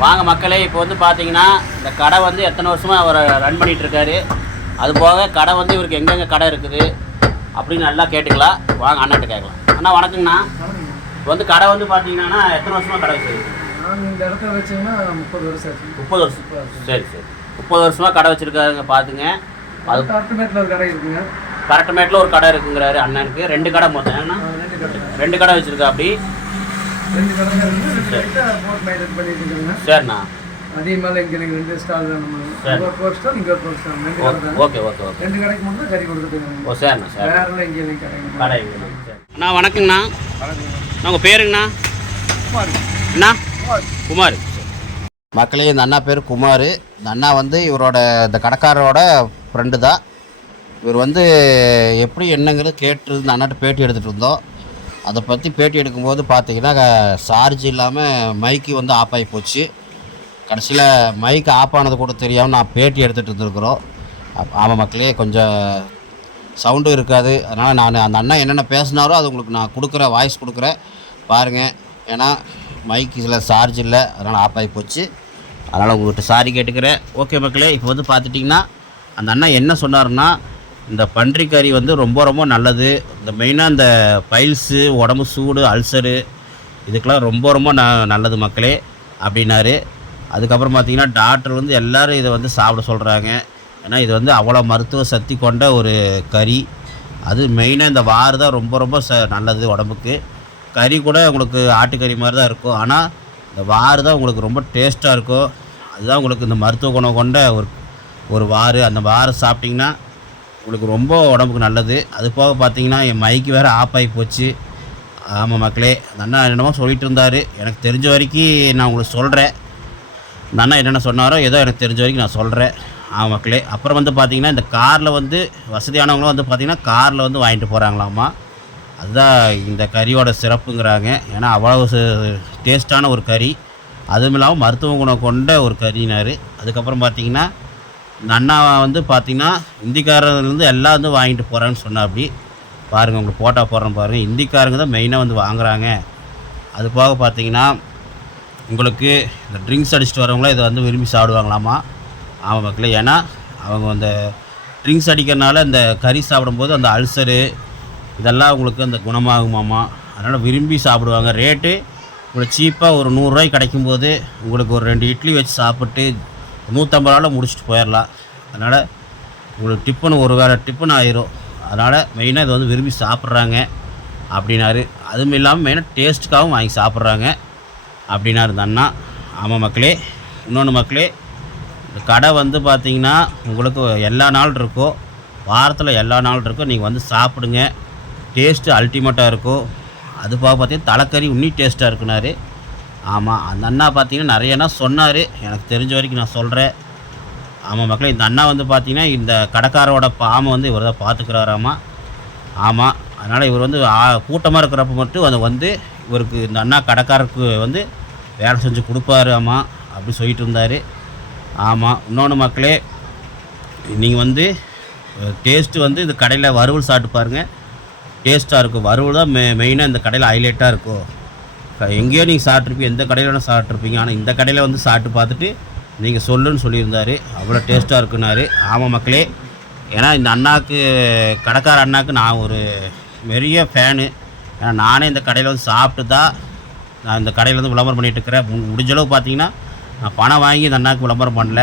வாங்க மக்களே, இப்போ வந்து பார்த்தீங்கன்னா இந்த கடை வந்து எத்தனை வருஷமாக அவர் ரன் பண்ணிகிட்ருக்காரு, அது போக கடை வந்து இவருக்கு எங்கெங்கே கடை இருக்குது அப்படின்னு நல்லா கேட்டுக்கலாம். வாங்க அண்ணாட்ட கேட்கலாம். அண்ணா வணக்கங்கண்ணா. இப்போ வந்து கடை வந்து பார்த்தீங்கன்னா எத்தனை வருஷமாக கடை வச்சுருக்கு? நாங்கள் இந்த இடத்த வச்சோம்னா 30 வருஷம் ஆச்சு. 30 வருஷம். சரி சரி, 30 வருஷமாக கடை வச்சுருக்காருங்க. பார்த்துங்க, அது கரெக்ட்மேட்டில் ஒரு கடை இருக்குங்க. கரெக்ட்மேட்டில் ஒரு கடை இருக்குங்கிறாரு அண்ணனுக்கு. 2 கடை மொத்தம் ஏன்னா 2 கடை வச்சுருக்கா. அப்படி 2 கடை போட் மைண்ட் பண்ணிட்டு இருக்காங்க. சரிண்ணா. அதே மாதிரி இங்கே நீங்கள் 2 ஸ்டால் தான். நம்ம ஒரு போட் ஸ்டால், இங்கே ஒரு போட் ஸ்டால், 2 கடை தான். Okay okay okay. 2 கடைக்கு மட்டும் தான் கறி கொடுத்துருக்காங்க. ஓ சரிண்ணா. சரி, வேறெல்லாம் இங்கே இல்லைங்க கடை. அண்ணா வணக்கங்கண்ணா. உங்கள் பேருங்கண்ணா? அண்ணா குமார். மக்களே, இந்த அண்ணா பேர் குமார். இந்த அண்ணா வந்து இவரோட இந்த கடைக்காரரோட ஃப்ரெண்டு தான். இவர் வந்து எப்படி என்னங்கிறது கேட்டு இந்த அண்ணாட்ட பேட்டி எடுத்துகிட்டு இருந்தோம். அதை பற்றி பேட்டி எடுக்கும்போது பார்த்தீங்கன்னா சார்ஜ் இல்லாமல் மைக்கு வந்து ஆஃப் ஆகி போச்சு. கடைசியில் மைக்கு ஆஃப் ஆனது கூட தெரியாமல் நான் பேட்டி எடுத்துகிட்டு இருந்துருக்குறோம். ஆமாம் மக்களே, கொஞ்சம் சவுண்டும் இருக்காது. அதனால் நான் அந்த அண்ணா என்னென்ன பேசினாரோ அது உங்களுக்கு நான் கொடுக்குறேன், வாய்ஸ் கொடுக்குறேன் பாருங்கள். ஏன்னா மைக்கு இதில் சார்ஜ் இல்லை, அதனால் ஆஃப் ஆகி போச்சு. அதனால் உங்கள்கிட்ட சாரி கேட்டுக்கிறேன். ஓகே மக்களே, இப்போ வந்து பார்த்துட்டிங்கன்னா அந்த அண்ணா என்ன சொன்னார்னா, இந்த பன்றிக்கறி வந்து ரொம்ப ரொம்ப நல்லது. இந்த மெயினாக இந்த பைல்ஸு, உடம்பு சூடு, அல்சரு இதுக்கெலாம் ரொம்ப ரொம்ப நல்லது மக்களே அப்படின்னாரு. அதுக்கப்புறம் பார்த்திங்கன்னா டாக்டர் வந்து எல்லோரும் இதை வந்து சாப்பிட சொல்கிறாங்க. ஏன்னா இது வந்து அவ்வளோ மருத்துவ சக்தி கொண்ட ஒரு கறி. அது மெயினாக இந்த வாறு தான் ரொம்ப ரொம்ப நல்லது உடம்புக்கு. கறி கூட உங்களுக்கு ஆட்டுக்கறி மாதிரி தான் இருக்கும், ஆனால் இந்த வாறு தான் உங்களுக்கு ரொம்ப டேஸ்ட்டாக இருக்கும். அதுதான் உங்களுக்கு இந்த மருத்துவ குணம் கொண்ட ஒரு வாறு. அந்த வாரை சாப்பிட்டிங்கன்னா உங்களுக்கு ரொம்ப உடம்புக்கு நல்லது. அது போக பார்த்தீங்கன்னா என் மைக்கு வேறு ஆஃப் ஆகி போச்சு. ஆமாம் மக்களே, அந்த அண்ணா என்னமோ சொல்லிகிட்டு இருந்தார். எனக்கு தெரிஞ்ச வரைக்கும் நான் உங்களுக்கு சொல்கிறேன். அந்த அண்ணா என்னென்ன சொன்னாரோ ஏதோ எனக்கு தெரிஞ்ச வரைக்கும் நான் சொல்கிறேன். ஆமாம் மக்களே. அப்புறம் வந்து பார்த்திங்கன்னா இந்த காரில் வந்து வசதியானவங்களும் வந்து பார்த்திங்கன்னா காரில் வந்து வாங்கிட்டு போகிறாங்களாமா. அதுதான் இந்த கறியோட சிறப்புங்கிறாங்க. ஏன்னா அவ்வளோ டேஸ்ட்டான ஒரு கறி, அதுவும் இல்லாமல் மருத்துவ குணம் கொண்ட ஒரு கறினார். அதுக்கப்புறம் பார்த்திங்கன்னா இந்த அண்ணா வந்து பார்த்திங்கன்னா இந்திக்காரர்லேருந்து எல்லாம் வந்து வாங்கிட்டு போகிறான்னு சொன்னா. அப்படி பாருங்கள், உங்களுக்கு போட்டா போடுறேன் பாருங்கள். இந்திக்காரங்க தான் மெயினாக வந்து வாங்குகிறாங்க. அது போக பார்த்திங்கன்னா உங்களுக்கு இந்த ட்ரிங்க்ஸ் அடிச்சுட்டு வரவங்களாம் இதை வந்து விரும்பி சாப்பிடுவாங்களாமா. ஆமாம் மக்களே, ஏன்னா அவங்க அந்த ட்ரிங்க்ஸ் அடிக்கிறனால இந்த கறி சாப்பிடும்போது அந்த அல்சரு இதெல்லாம் உங்களுக்கு அந்த குணமாகுமாமா. அதனால் விரும்பி சாப்பிடுவாங்க. ரேட்டு உங்களுக்கு சீப்பாக ஒரு 100 ரூபாய்க்கு கிடைக்கும்போது உங்களுக்கு ஒரு 2 இட்லி வச்சு சாப்பிட்டு 150 ரூபாவில் முடிச்சுட்டு போயிடலாம். அதனால் உங்களுக்கு டிஃபன் ஒரு வேளை டிஃபன் ஆயிரும். அதனால் மெயினாக இதை வந்து விரும்பி சாப்பிட்றாங்க அப்படின்னாரு. அதுவும் இல்லாமல் மெயினாக டேஸ்ட்டுக்காகவும் வாங்கி சாப்பிட்றாங்க அப்படின்னாரு இந்த அண்ணா. ஆமாம் மக்களே. இன்னொன்று மக்களே, இந்த கடை வந்து பார்த்திங்கன்னா உங்களுக்கு எல்லா நாள் இருக்கும், வாரத்தில் எல்லா நாள் இருக்கும். நீங்கள் வந்து சாப்பிடுங்க, டேஸ்ட்டு அல்டிமேட்டாக இருக்கும். அது போக பார்த்தீங்கன்னா தலைக்கறி இன்னும் டேஸ்ட்டாக இருக்குனாரு. ஆமாம், அந்த அண்ணா பார்த்தீங்கன்னா நிறையனா சொன்னார். எனக்கு தெரிஞ்ச வரைக்கும் நான் சொல்கிறேன். ஆமாம் மக்களே, இந்த அண்ணா வந்து பார்த்திங்கன்னா இந்த கடைக்காரோட பாம்பை வந்து இவர் தான் பார்த்துக்கிறாராமா. ஆமாம், அதனால் இவர் வந்து கூட்டமாக இருக்கிறப்ப மட்டும் அதை வந்து இவருக்கு இந்த அண்ணா கடைக்காரருக்கு வந்து வேலை செஞ்சு கொடுப்பாரு. ஆமாம், அப்படி சொல்லிட்டு இருந்தார். ஆமாம், இன்னொன்று மக்களே, நீங்கள் வந்து டேஸ்ட்டு வந்து இந்த கடையில் வறுவல் சாப்பிட்டு பாருங்கள், டேஸ்ட்டாக இருக்கும். வறுவல் தான் மெயினாக இந்த கடையில் ஹைலைட்டாக இருக்கும். எங்கேயோ நீங்கள் சாப்பிட்ருப்பீங்க, எந்த கடையில் வேணால் சாப்பிட்ருப்பீங்க, ஆனால் இந்த கடையில் வந்து சாப்பிட்டு பார்த்துட்டு நீங்கள் சொல்லுன்னு சொல்லியிருந்தார். அவ்வளோ டேஸ்ட்டாக இருக்குனாரு. ஆமாம் மக்களே, ஏன்னா இந்த அண்ணாவுக்கு கடைக்கார அண்ணாவுக்கு நான் ஒரு பெரிய ஃபேனு. ஏன்னா நானே இந்த கடையில் வந்து சாப்பிட்டு தான் நான் இந்த கடையில் வந்து விளம்பரம் பண்ணிகிட்டு இருக்கிறேன். முடிஞ்சளவு பார்த்தீங்கன்னா நான் பணம் வாங்கி இந்த அண்ணாவுக்கு விளம்பரம் பண்ணல.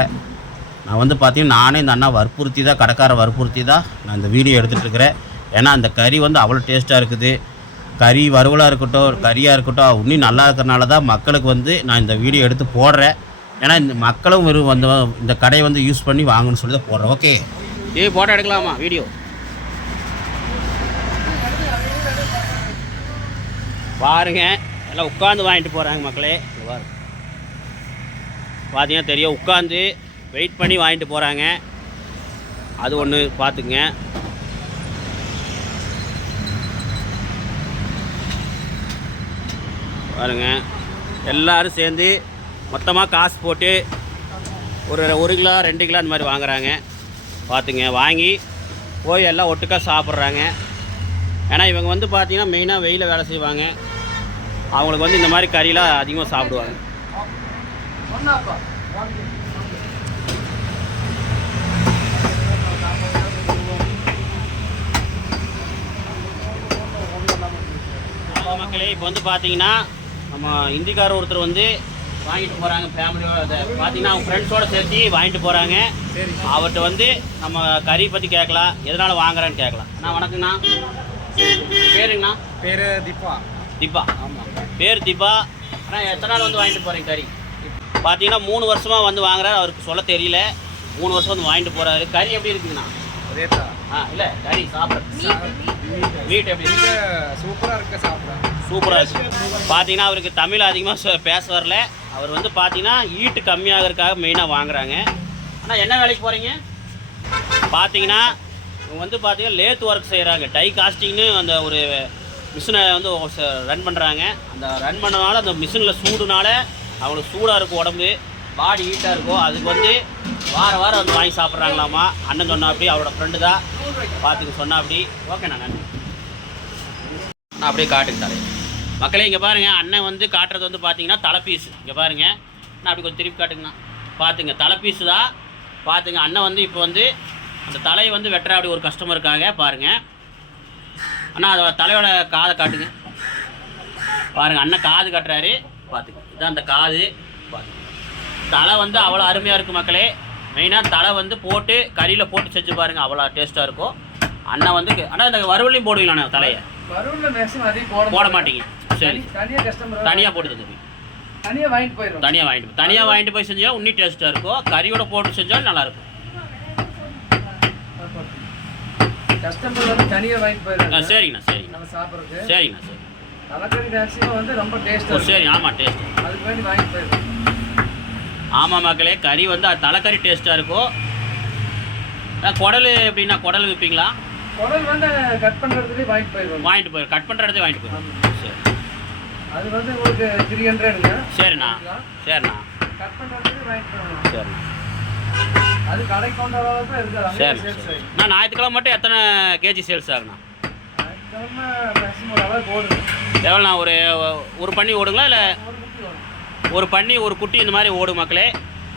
நான் வந்து பார்த்தீங்கன்னா நானே இந்த அண்ணா வற்புறுத்தி தான், கடைக்கார வற்புறுத்தி தான் நான் இந்த வீடியோ எடுத்துகிட்டு இருக்கிறேன். ஏன்னா அந்த கறி வந்து அவ்வளோ டேஸ்ட்டாக இருக்குது. கறி வறுவலாக இருக்கட்டும், கறியாக இருக்கட்டும், இன்னும் நல்லா இருக்கிறனால தான் மக்களுக்கு வந்து நான் இந்த வீடியோ எடுத்து போடுறேன். ஏன்னா இந்த மக்களும் வந்து இந்த கடையை வந்து யூஸ் பண்ணி வாங்கணும்னு சொல்லி தான் போடுறேன். ஓகே, போட்டோ எடுக்கலாமா வீடியோ? பாருங்க, எல்லாம் உட்காந்து வாங்கிட்டு போகிறாங்க மக்களே. பாருங்க, பார்த்தீங்கன்னா தெரியும், உட்காந்து வெயிட் பண்ணி வாங்கிட்டு போகிறாங்க. அது ஒன்று பார்த்துக்குங்க. பாருங்க, எல்லோரும் சேர்ந்து மொத்தமாக காசு போட்டு ஒரு 1 கிலோ 2 கிலோ அந்த மாதிரி வாங்குறாங்க. பார்த்துங்க, வாங்கி போய் எல்லாம் ஒட்டுக்காக சாப்பிட்றாங்க. ஏன்னா இவங்க வந்து பார்த்திங்கன்னா மெயினாக வெயிலில் வேலை செய்வாங்க. அவங்களுக்கு வந்து இந்த மாதிரி கறியெலாம் அதிகமாக சாப்பிடுவாங்க. மக்களே இப்போ வந்து பார்த்தீங்கன்னா நம்ம இந்திக்கார ஒருத்தர் வந்து வாங்கிட்டு போகிறாங்க ஃபேமிலியோட பார்த்தீங்கன்னா அவங்க ஃப்ரெண்ட்ஸோடு சேர்த்து வாங்கிட்டு போகிறாங்க. அவர்கிட்ட வந்து நம்ம கறி பற்றி கேட்கலாம், எதனால் வாங்குறான்னு கேட்கலாம். நான் வணக்கங்கண்ணா, பேருங்கண்ணா? பேர் தீபா. தீபா, ஆமாம், பேர் தீபா. ஆனால் எத்தனை நாள் வந்து வாங்கிட்டு போகிறீங்க கறி? பார்த்தீங்கன்னா 3 வருஷமாக வந்து வாங்குறாரு. அவருக்கு சொல்ல தெரியல, 3 வருஷம் வந்து வாங்கிட்டு போகிறாரு. கறி எப்படி இருக்குங்கண்ணா? ரேட்டா? இல்லை கறி சாப்பிட்றது மீட் எப்படி இருக்கு? சூப்பராக இருக்குது, சாப்பிட்றேன். சூப்பராக இருக்குது. பார்த்தீங்கன்னா அவருக்கு தமிழ் அதிகமாக பேச வரல. அவர் வந்து பார்த்தீங்கன்னா ஈட்டு கம்மியாகிறதுக்காக மெயினாக வாங்குறாங்க. ஆனால் என்ன வேலைக்கு போகிறீங்க? பார்த்தீங்கன்னா இவங்க வந்து பார்த்தீங்கன்னா லேத் ஒர்க் செய்கிறாங்க. டை காஸ்டிங்னு அந்த ஒரு மிஷினை வந்து ரன் பண்ணுறாங்க. அந்த ரன் பண்ணனால அந்த மிஷினில் சூடுனால அவங்களுக்கு சூடாக இருக்கும், உடம்பு பாடி ஹீட்டாக இருக்கும். அதுக்கு வந்து வாரம் வந்து வாங்கி சாப்பிட்றாங்களாமா. அண்ணன் சொன்னா அப்படி, அவரோட ஃப்ரெண்டு தான் பார்த்துக்க சொன்னா அப்படி. ஓகேண்ணா, நன்றி. நான் அப்படியே காட்டுங்க தலை மக்களே. இங்கே பாருங்கள், அண்ணன் வந்து காட்டுறது வந்து பார்த்தீங்கன்னா தலைப்பீஸு. இங்கே பாருங்கள், நான் அப்படி கொஞ்சம் திருப்பி காட்டுங்கண்ணா. பார்த்துங்க, தலைப்பீஸு தான். பார்த்துங்க, அண்ணன் வந்து இப்போ வந்து அந்த தலையை வந்து வெட்டுற அப்படி ஒரு கஸ்டமருக்காக பாருங்கள். அண்ணா அதோட தலையோட காதை காட்டுங்க. பாருங்கள், அண்ணன் காது கட்டுறாரு. பார்த்துங்க, இதுதான் அந்த காது. பார்த்துங்க, தலை வந்து அவ்வளோ அருமையாக இருக்குது மக்களே. மெயினாக தலை வந்து போட்டு கறியில் போட்டு செஞ்சு பாருங்கள், அவ்வளோ டேஸ்ட்டாக இருக்கும். அண்ணன் வந்து ஆனால் இந்த வறுவலையும் போடுவீங்களாண்ணா தலையை? போட மாட்டீங்க, சரி. தனியாக போட்டு தந்துடுவீங்க. தனியாக வாங்கிட்டு போய் செஞ்சால் இன்னும் டேஸ்ட்டாக இருக்கும். கறியோட போட்டு செஞ்சாலும் நல்லாயிருக்கும். சரிங்கண்ணா, சரிங்கண்ணா, சரிங்கண்ணா, சரி. சரி, ஆமாம், டேஸ்ட். ஆமாம் மக்களே, கறி வந்து தலைக்கறி டேஸ்ட்டாக இருக்கும். குடல் எப்படின்னா, குடல் விற்பீங்களா? குடல் வந்து கட் பண்ணுறதுலேயே வாங்கிட்டு போயிடும். கட் பண்ணுற இடத்துல வாங்கிட்டு போயிடும். சரி, அது வந்து உங்களுக்கு 300ங்க. சரிண்ணா, சரிண்ணா. கட் பண்ணுறதுலேயே வாங்கிட்டு போயிடும். சரிண்ணா, அது கடை கொண்ட அளவுக்கு இருக்குது. சரி. நான் ஞாயிற்றுக்கிழமை மட்டும் எத்தனை கேஜி சேல்ஸ் ஆகுண்ணா? ஞாயிற்றுக்கிழமை மேக்ஸிமம் அளவுக்கு ஓடுது. எவ்வளோண்ணா? ஒரு பண்ணி ஓடுங்களா, இல்லை ஒரு பண்ணி ஒரு குட்டி இந்த மாதிரி ஓடும் மக்களே?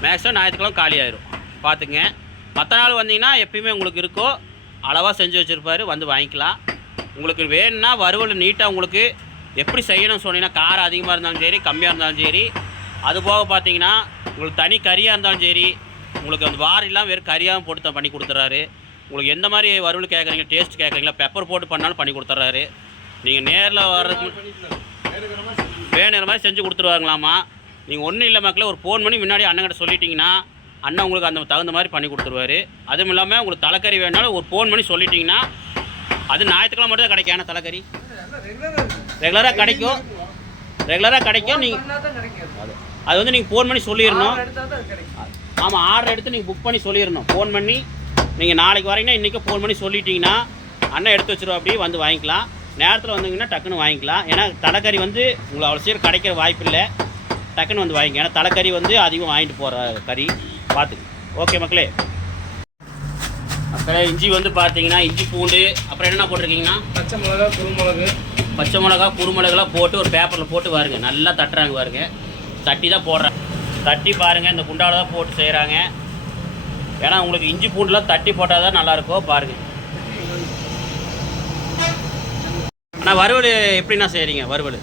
மேக்ஸிமம் ஞாயிற்றுக்கிழமை காலி ஆயிரும். பார்த்துங்க, மற்ற நாள் வந்தீங்கன்னா எப்பயுமே உங்களுக்கு இருக்கோ, அளவாக செஞ்சு வச்சுருப்பாரு, வந்து வாங்கிக்கலாம். உங்களுக்கு வேணும்னா வறுவல் நீட்டாக உங்களுக்கு எப்படி செய்யணும்னு சொன்னீங்கன்னா, காரம் அதிகமாக இருந்தாலும் சரி, கம்மியாக இருந்தாலும் சரி. அதுபோக பார்த்தீங்கன்னா உங்களுக்கு தனி கறியாக இருந்தாலும் சரி, உங்களுக்கு அந்த வாரெல்லாம் வெறும் கறியாகவும் போட்டு பண்ணி கொடுத்துட்றாரு. உங்களுக்கு எந்த மாதிரி வறுவல் கேட்குறீங்க, டேஸ்ட் கேட்குறீங்களா, பெப்பர் போட்டு பண்ணாலும் பண்ணி கொடுத்துட்றாரு. நீங்கள் நேரில் வர்றதுக்கு வேணுங்கிற மாதிரி செஞ்சு கொடுத்துருவாங்களாமா. நீங்கள் ஒன்றும் இல்லை மக்களே, ஒரு ஃபோன் பண்ணி முன்னாடி அண்ணங்கிட்ட சொல்லிட்டீங்கன்னா அண்ணன் உங்களுக்கு அந்த தகுந்த மாதிரி பண்ணி கொடுத்துருவாரு. அதுவும் இல்லாமல் உங்களுக்கு தலைக்கறி வேணுனாலும் ஒரு ஃபோன் பண்ணி சொல்லிட்டிங்கன்னா, அது ஞாயிற்றுக்கிழமை மட்டும் தான் கிடைக்கும். ஆனால் தலைக்கறி ரெகுலராக கிடைக்கும். நீங்கள் அது வந்து நீங்கள் ஃபோன் பண்ணி சொல்லிடணும். ஆமாம், ஆர்டர் எடுத்து நீங்கள் புக் பண்ணி சொல்லிடணும். ஃபோன் பண்ணி நீங்கள் நாளைக்கு வரீங்கன்னா இன்றைக்கி ஃபோன் பண்ணி சொல்லிட்டீங்கன்னா அண்ணன் எடுத்து வச்சுருவோம். அப்படியே வந்து வாங்கிக்கலாம். நேரத்தில் வந்தீங்கன்னா டக்குன்னு வாங்கிக்கலாம். ஏன்னா தலைக்கறி வந்து உங்களுக்கு அவ்வளோ சீக்கிரம் கிடைக்கிற வாய்ப்பு இல்லை. டக்குன்னு வந்து வாங்கிங்க. ஏன்னா தலைக்கறி வந்து அதிகம் வாங்கிட்டு போகிற கறி. பார்த்துக்கு. ஓகே மக்களே. மக்களே, இஞ்சி வந்து பார்த்தீங்கன்னா இஞ்சி பூண்டு அப்புறம் என்னென்ன போட்டிருக்கீங்கன்னா, பச்சை மிளகா குருமிளகுலாம் போட்டு ஒரு பேப்பரில் போட்டு பாருங்க. நல்லா தட்டுறாங்க பாருங்க. தட்டி தான் போடுறாங்க. தட்டி பாருங்கள், இந்த குண்டாவில் தான் போட்டு செய்கிறாங்க. ஏன்னா உங்களுக்கு இஞ்சி பூண்டுலாம் தட்டி போட்டால் தான் நல்லாயிருக்கும். பாருங்கள். ஆனால் வறுவல் எப்படின்னா செய்கிறீங்க? வறுவல்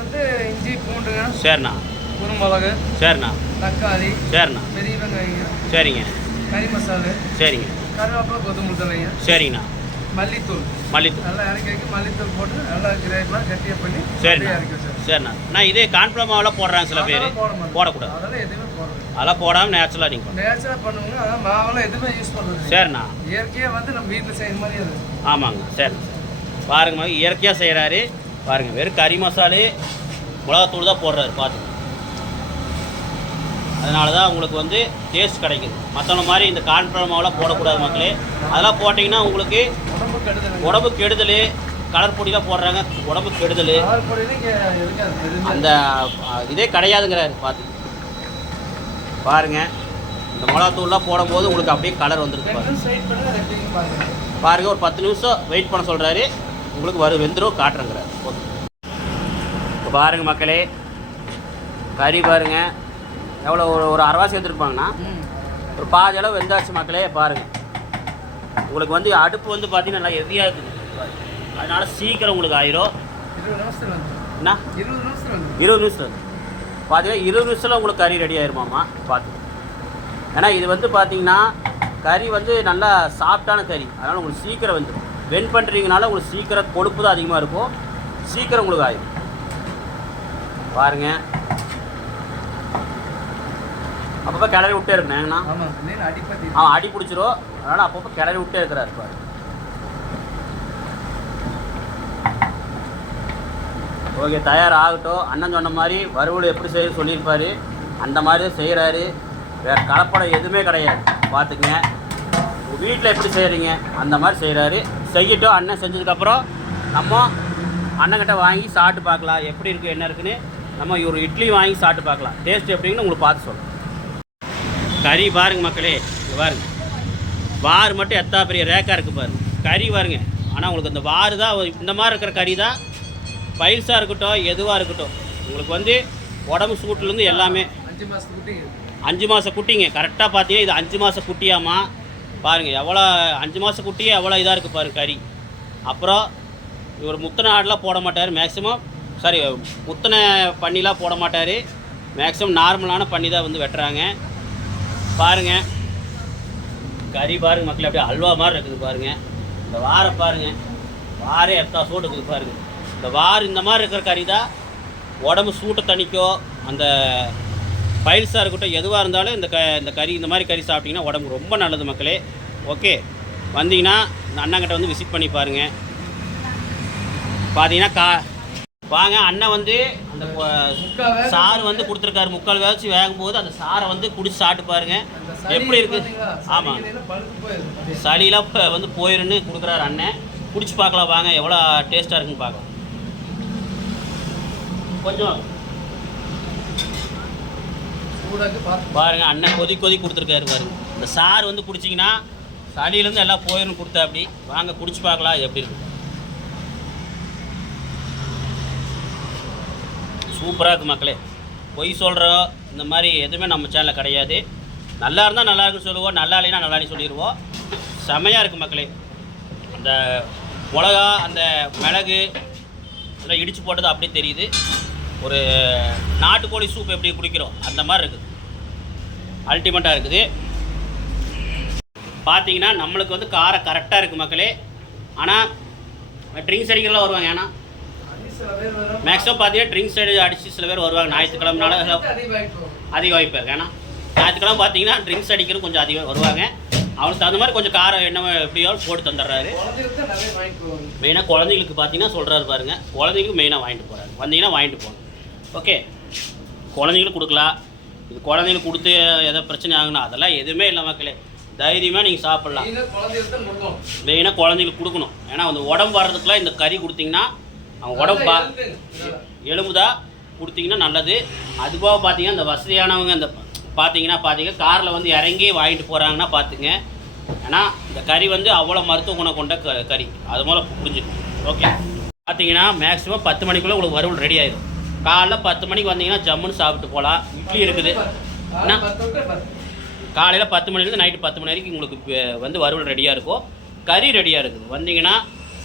வந்து இஞ்சி பூண்டு, சரிண்ணா, குருமிளகு, சரிண்ணா, தக்காளி, சரிண்ணா, பெரிய வெங்காயம், சரிங்க, கறி மசாலா, சரிங்க, கருவேப்பிலை, கொத்தமல்லி தலைங்க, சரிங்கண்ணா, மல்லித்தூள் நல்லா இறக்கி வைக்க மல்லித்தூள் போட்டு நல்லா கிரேட்லாம் கட்டியாக பண்ணி சரிண்ணா, இறக்கி வச்சு. சரிண்ணா. நான் இதே கான்ஃபிளவர் மாவுலாம் போடுறாங்க சில பேர். போடக்கூடாது. அதெல்லாம் எதுவுமே போடுறது, அதெல்லாம் போடாமல் நேச்சுரலாக நீங்கள் நேச்சுரலாக பண்ணுவாங்க. அதான் மாவெல்லாம் எதுவுமே யூஸ் பண்ணுறது. சரிண்ணா, இயற்கையாக வந்து நம்ம வீட்டில் செய்கிற மாதிரி அது. ஆமாங்க, சரி. பாருங்க, இயற்கையாக செய்கிறாரு. பாருங்கள், வெறும் கறி மசாலு மிளகாத்தூள் தான் போடுறாரு. பார்த்துங்க. அதனால தான் உங்களுக்கு வந்து டேஸ்ட் கிடைக்குது. மற்றவங்க மாதிரி இந்த கான்ஃபிளவர் மாவுலாம் போடக்கூடாது மக்களே. அதெல்லாம் போட்டிங்கன்னா உங்களுக்கு உடம்பு கெடுதல். கலர் பொடிலாம் போடுறாங்க, உடம்பு கெடுதல். அந்த இதே கிடையாதுங்கிறாரு. பார்த்து பாருங்கள், இந்த மிளகாத்தூள்லாம் போடும்போது உங்களுக்கு அப்படியே கலர் வந்துருக்கு. பாருங்கள், ஒரு 10 நிமிஷம் வெயிட் பண்ண சொல்கிறாரு. உங்களுக்கு வெந்துடும் காட்டுறேங்கிறாரு. ஓகே, இப்போ பாருங்கள் மக்களே, கறி பாருங்கள் எவ்வளோ ஒரு அரைவாசி எடுத்துருப்பாங்கண்ணா. ஒரு பாதி அளவு வெந்தாச்சு மக்களே. பாருங்கள், உங்களுக்கு வந்து அடுப்பு வந்து பார்த்தீங்கன்னா நல்லா ஹெவியாக இருக்குது. அதனால சீக்கிரம் உங்களுக்கு ஆயிரும். என்ன 20 நிமிஷம் வந்து பார்த்தீங்கன்னா 20 நிமிஷத்தில் உங்களுக்கு கறி ரெடி ஆயிருமாம்மா. பார்த்து, ஏன்னா இது வந்து பார்த்தீங்கன்னா கறி வந்து நல்லா சாஃப்டான கறி, அதனால் உங்களுக்கு சீக்கிரம் வந்துடும். வென் பண்ணுறீங்கனால உங்களுக்கு சீக்கிரம் கொழுப்பு தான் அதிகமாக இருக்கும், சீக்கிரம் உங்களுக்கு ஆயிடும். பாருங்கள், அப்பப்போ கிளறி விட்டே இருக்கணும். ஏங்கண்ணா அடி பிடிச்சிரும், அதனால் அப்பப்போ கிளறி விட்டே இருக்கிறாரு. பாரு, ஓகே, தயாராகட்டும். அண்ணன் சொன்ன மாதிரி வறுவல் எப்படி செய்ய சொல்லியிருப்பார், அந்த மாதிரி தான் செய்கிறாரு. வேறு கலப்படம் எதுவுமே கிடையாது. பார்த்துக்குங்க, உங்கள் வீட்டில் எப்படி செய்கிறீங்க அந்த மாதிரி செய்கிறாரு. செய்யட்டும். அண்ணன் செஞ்சதுக்கப்புறம் நம்ம அண்ணன்கிட்ட வாங்கி சாப்பிட்டு பார்க்கலாம், எப்படி இருக்குது என்ன இருக்குன்னு. நம்ம ஒரு இட்லி வாங்கி சாப்பிட்டு பார்க்கலாம், டேஸ்ட் எப்படின்னு உங்களுக்கு பார்த்து சொல்லுங்கள். கறி பாருங்க மக்களே, இது பாருங்க, வாறு மட்டும் எத்தா பெரிய ரேக்காக இருக்குது பாருங்க. கறி பாருங்க. ஆனால் உங்களுக்கு இந்த வாறு தான், இந்த மாதிரி இருக்கிற கறி தான் பைல்ஸாக இருக்கட்டும் எதுவாக இருக்கட்டும் உங்களுக்கு வந்து உடம்பு சூட்டுலேருந்து எல்லாமே. 5 மாத குட்டிங்க கரெக்டாக பார்த்தீங்கன்னா இது 5 மாத குட்டியாமா. பாருங்கள் எவ்வளோ 5 மாத குட்டியே எவ்வளோ இதாக இருக்குது பாருங்கள் கறி. அப்புறம் இவர் முத்தனை ஆடெலாம் போட மாட்டார் மேக்ஸிமம், சாரி முத்தனை பண்ணிலாம் போட மாட்டார். மேக்ஸிமம் நார்மலான பண்ணி தான் வந்து வெட்டுறாங்க. பாருங்கள் கறி பாருங்கள் மக்கள், அப்படியே அல்வா மாதிரி இருக்குது பாருங்கள். இந்த வாரை பாருங்கள், வாரே எத்தா சூடு இருக்குது பாருங்கள். இந்த வார் இந்த மாதிரி இருக்கிற கறி தான் உடம்பு சூட்டை தணிக்கும். அந்த பைல்ஸாக இருக்கட்டும் எதுவாக இருந்தாலும் இந்த கறி, இந்த மாதிரி கறி சாப்பிட்டிங்கன்னா உடம்பு ரொம்ப நல்லது மக்களே. ஓகே, வந்தீங்கன்னா இந்த அண்ணங்கிட்ட வந்து விசிட் பண்ணி பாருங்கள். பார்த்தீங்கன்னா வாங்க, அண்ணன் வந்து அந்த சாறு வந்து கொடுத்துருக்காரு. 3/4 வேச்சு வேகும்போது அந்த சாரை வந்து குடிச்சு சாப்பிட்டு பாருங்கள் எப்படி இருக்குது. ஆமாம், சளியெலாம் வந்து போயிருன்னு கொடுக்குறாரு அண்ணன். குடிச்சு பார்க்கலாம் வாங்க, எவ்வளோ டேஸ்ட்டாக இருக்குன்னு பார்க்கலாம். கொஞ்சம் பாருங்க, அண்ணன் கொதி கொடுத்துருக்காரு பாருங்க. இந்த சாறு வந்து குடிச்சிங்கன்னா சளியிலேருந்து எல்லாம் போயிடும் கொடுத்தா. அப்படி வாங்க குடிச்சு பார்க்கலாம் எப்படி இருக்கு. சூப்பராக இருக்குது மக்களே. பொய் சொல்கிறோம் இந்த மாதிரி எதுவுமே நம்ம சேனலில் கிடையாது. நல்லா இருந்தால் நல்லா இருக்குன்னு சொல்லுவோம், நல்லா இல்லைன்னா நல்லா இல்லைன்னு சொல்லிடுவோம். செமையாக இருக்குது மக்களே. அந்த மிளகா, அந்த மிளகு இதெல்லாம் இடித்து போட்டது அப்படியே தெரியுது. ஒரு நாட்டுக்கோழி சூப் எப்படி குடிக்கிறோம் அந்த மாதிரி இருக்குது. அல்டிமேட்டாக இருக்குது. பார்த்தீங்கன்னா நம்மளுக்கு வந்து காரம் கரெக்டாக இருக்குது மக்களே. ஆனால் ட்ரிங்க்ஸ் அடிக்கிறலாம் வருவாங்க. ஏன்னா மேக்ஸிமம் பார்த்தீங்கன்னா ட்ரிங்க்ஸ் அடித்து சில பேர் வருவாங்க. ஞாயிற்றுக்கிழமைனால அதிக வாய்ப்பு இருக்குது. ஏன்னா ஞாயிற்றுக்கிழமை பார்த்தீங்கன்னா ட்ரிங்க்ஸ் அடிக்கிறது கொஞ்சம் அதிகம் வருவாங்க. அவனுக்கு தகுந்த மாதிரி கொஞ்சம் காரம் என்ன எப்படியோ போட்டு தந்துடுறாரு. மெயினாக குழந்தைங்களுக்கு பார்த்தீங்கன்னா சொல்கிறாரு பாருங்கள், குழந்தைங்களுக்கு மெயினாக வாங்கிட்டு போகிறாரு. வந்தீங்கன்னா வாங்கிட்டு போகணும். ஓகே, குழந்தைங்களுக்கு கொடுக்கலாம். இது குழந்தைங்களுக்கு கொடுத்து எதோ பிரச்சனை ஆகுனா அதெல்லாம் எதுவுமே இல்லை மக்களே. தைரியமாக நீங்கள் சாப்பிட்லாம். மெயினாக குழந்தைங்களுக்கு கொடுக்கணும். ஏன்னா அந்த உடம்பு வர்றதுக்குலாம் இந்த கறி கொடுத்தீங்கன்னா அவங்க உடம்பு எலும்புதான் கொடுத்தீங்கன்னா நல்லது. அதுபோக பார்த்தீங்கன்னா இந்த வசதியானவங்க இந்த பார்த்தீங்கன்னா காரில் வந்து இறங்கி வாங்கிட்டு போகிறாங்கன்னா பார்த்துங்க. ஏன்னா இந்த கறி வந்து அவ்வளோ மருத்துவ குணம் கொண்ட கறி, அது போல் புரிஞ்சுக்கணும். ஓகே, பார்த்தீங்கன்னா மேக்ஸிமம் 10 மணிக்குள்ளே உங்களுக்கு வறுவல் ரெடி ஆகிடும். காலைல 10 மணிக்கு வந்தீங்கன்னா ஜம்முன்னு சாப்பிட்டு போகலாம். இட்லி இருக்குது. ஏன்னா காலையில் 10 மணிலேருந்து நைட்டு 10 மணி வரைக்கும் உங்களுக்கு வந்து வறுவல் ரெடியாக இருக்கும், கறி ரெடியாக இருக்குது. வந்தீங்கன்னா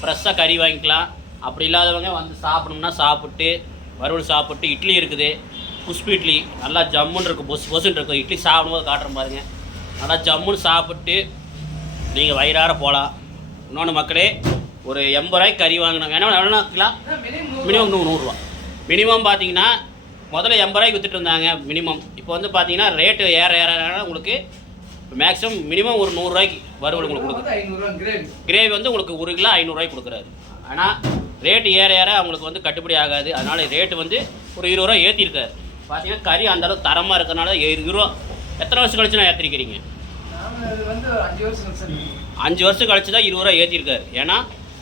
ஃப்ரெஷ்ஷாக கறி வாங்கிக்கலாம். அப்படி இல்லாதவங்க வந்து சாப்பிடணும்னா சாப்பிட்டு வறுவல் சாப்பிட்டு, இட்லி இருக்குது குஸ்பி இட்லி, நல்லா ஜம்முன்னு இருக்கும், பொசுன்னு இருக்கும். இட்லி சாப்பிடும்போது காட்டுறேன் பாருங்கள், நல்லா ஜம்முன்னு சாப்பிட்டு நீங்கள் வயிறார போகலாம். இன்னொன்று மக்களே, ஒரு 80 ரூபாய்க்கு கறி வாங்கினாங்க. ஏன்னா எவ்வளோ கிலோ? மினிமம் 100 ரூபா. மினிமம் பார்த்தீங்கன்னா முதல்ல 80 ரூபாய்க்கு விற்றுட்டு இருந்தாங்க மினிமம். இப்போ வந்து பார்த்தீங்கன்னா ரேட்டு ஏற உங்களுக்கு மேக்ஸிமம் மினிமம் ஒரு 100 ரூபாய்க்கு வறுவல் உங்களுக்கு கொடுக்குது. கிரேவி வந்து உங்களுக்கு 1 கிலோ 500 ரூபாய்க்கு கொடுக்குறாரு. ஆனால் ரேட்டு ஏற அவங்களுக்கு வந்து கட்டுப்படி ஆகாது. அதனால் ரேட்டு வந்து ஒரு 20 ரூபா ஏற்றிருக்காரு. பார்த்தீங்கன்னா கறி அந்தளவு தரமாக இருக்கிறனால 20 ரூபா. எத்தனை வருஷம் கழிச்சு நான் ஏற்றிருக்கிறீங்க? 5 வருஷம் கழிச்சு தான் 20 ரூபா ஏற்றிருக்காரு. ஏன்னா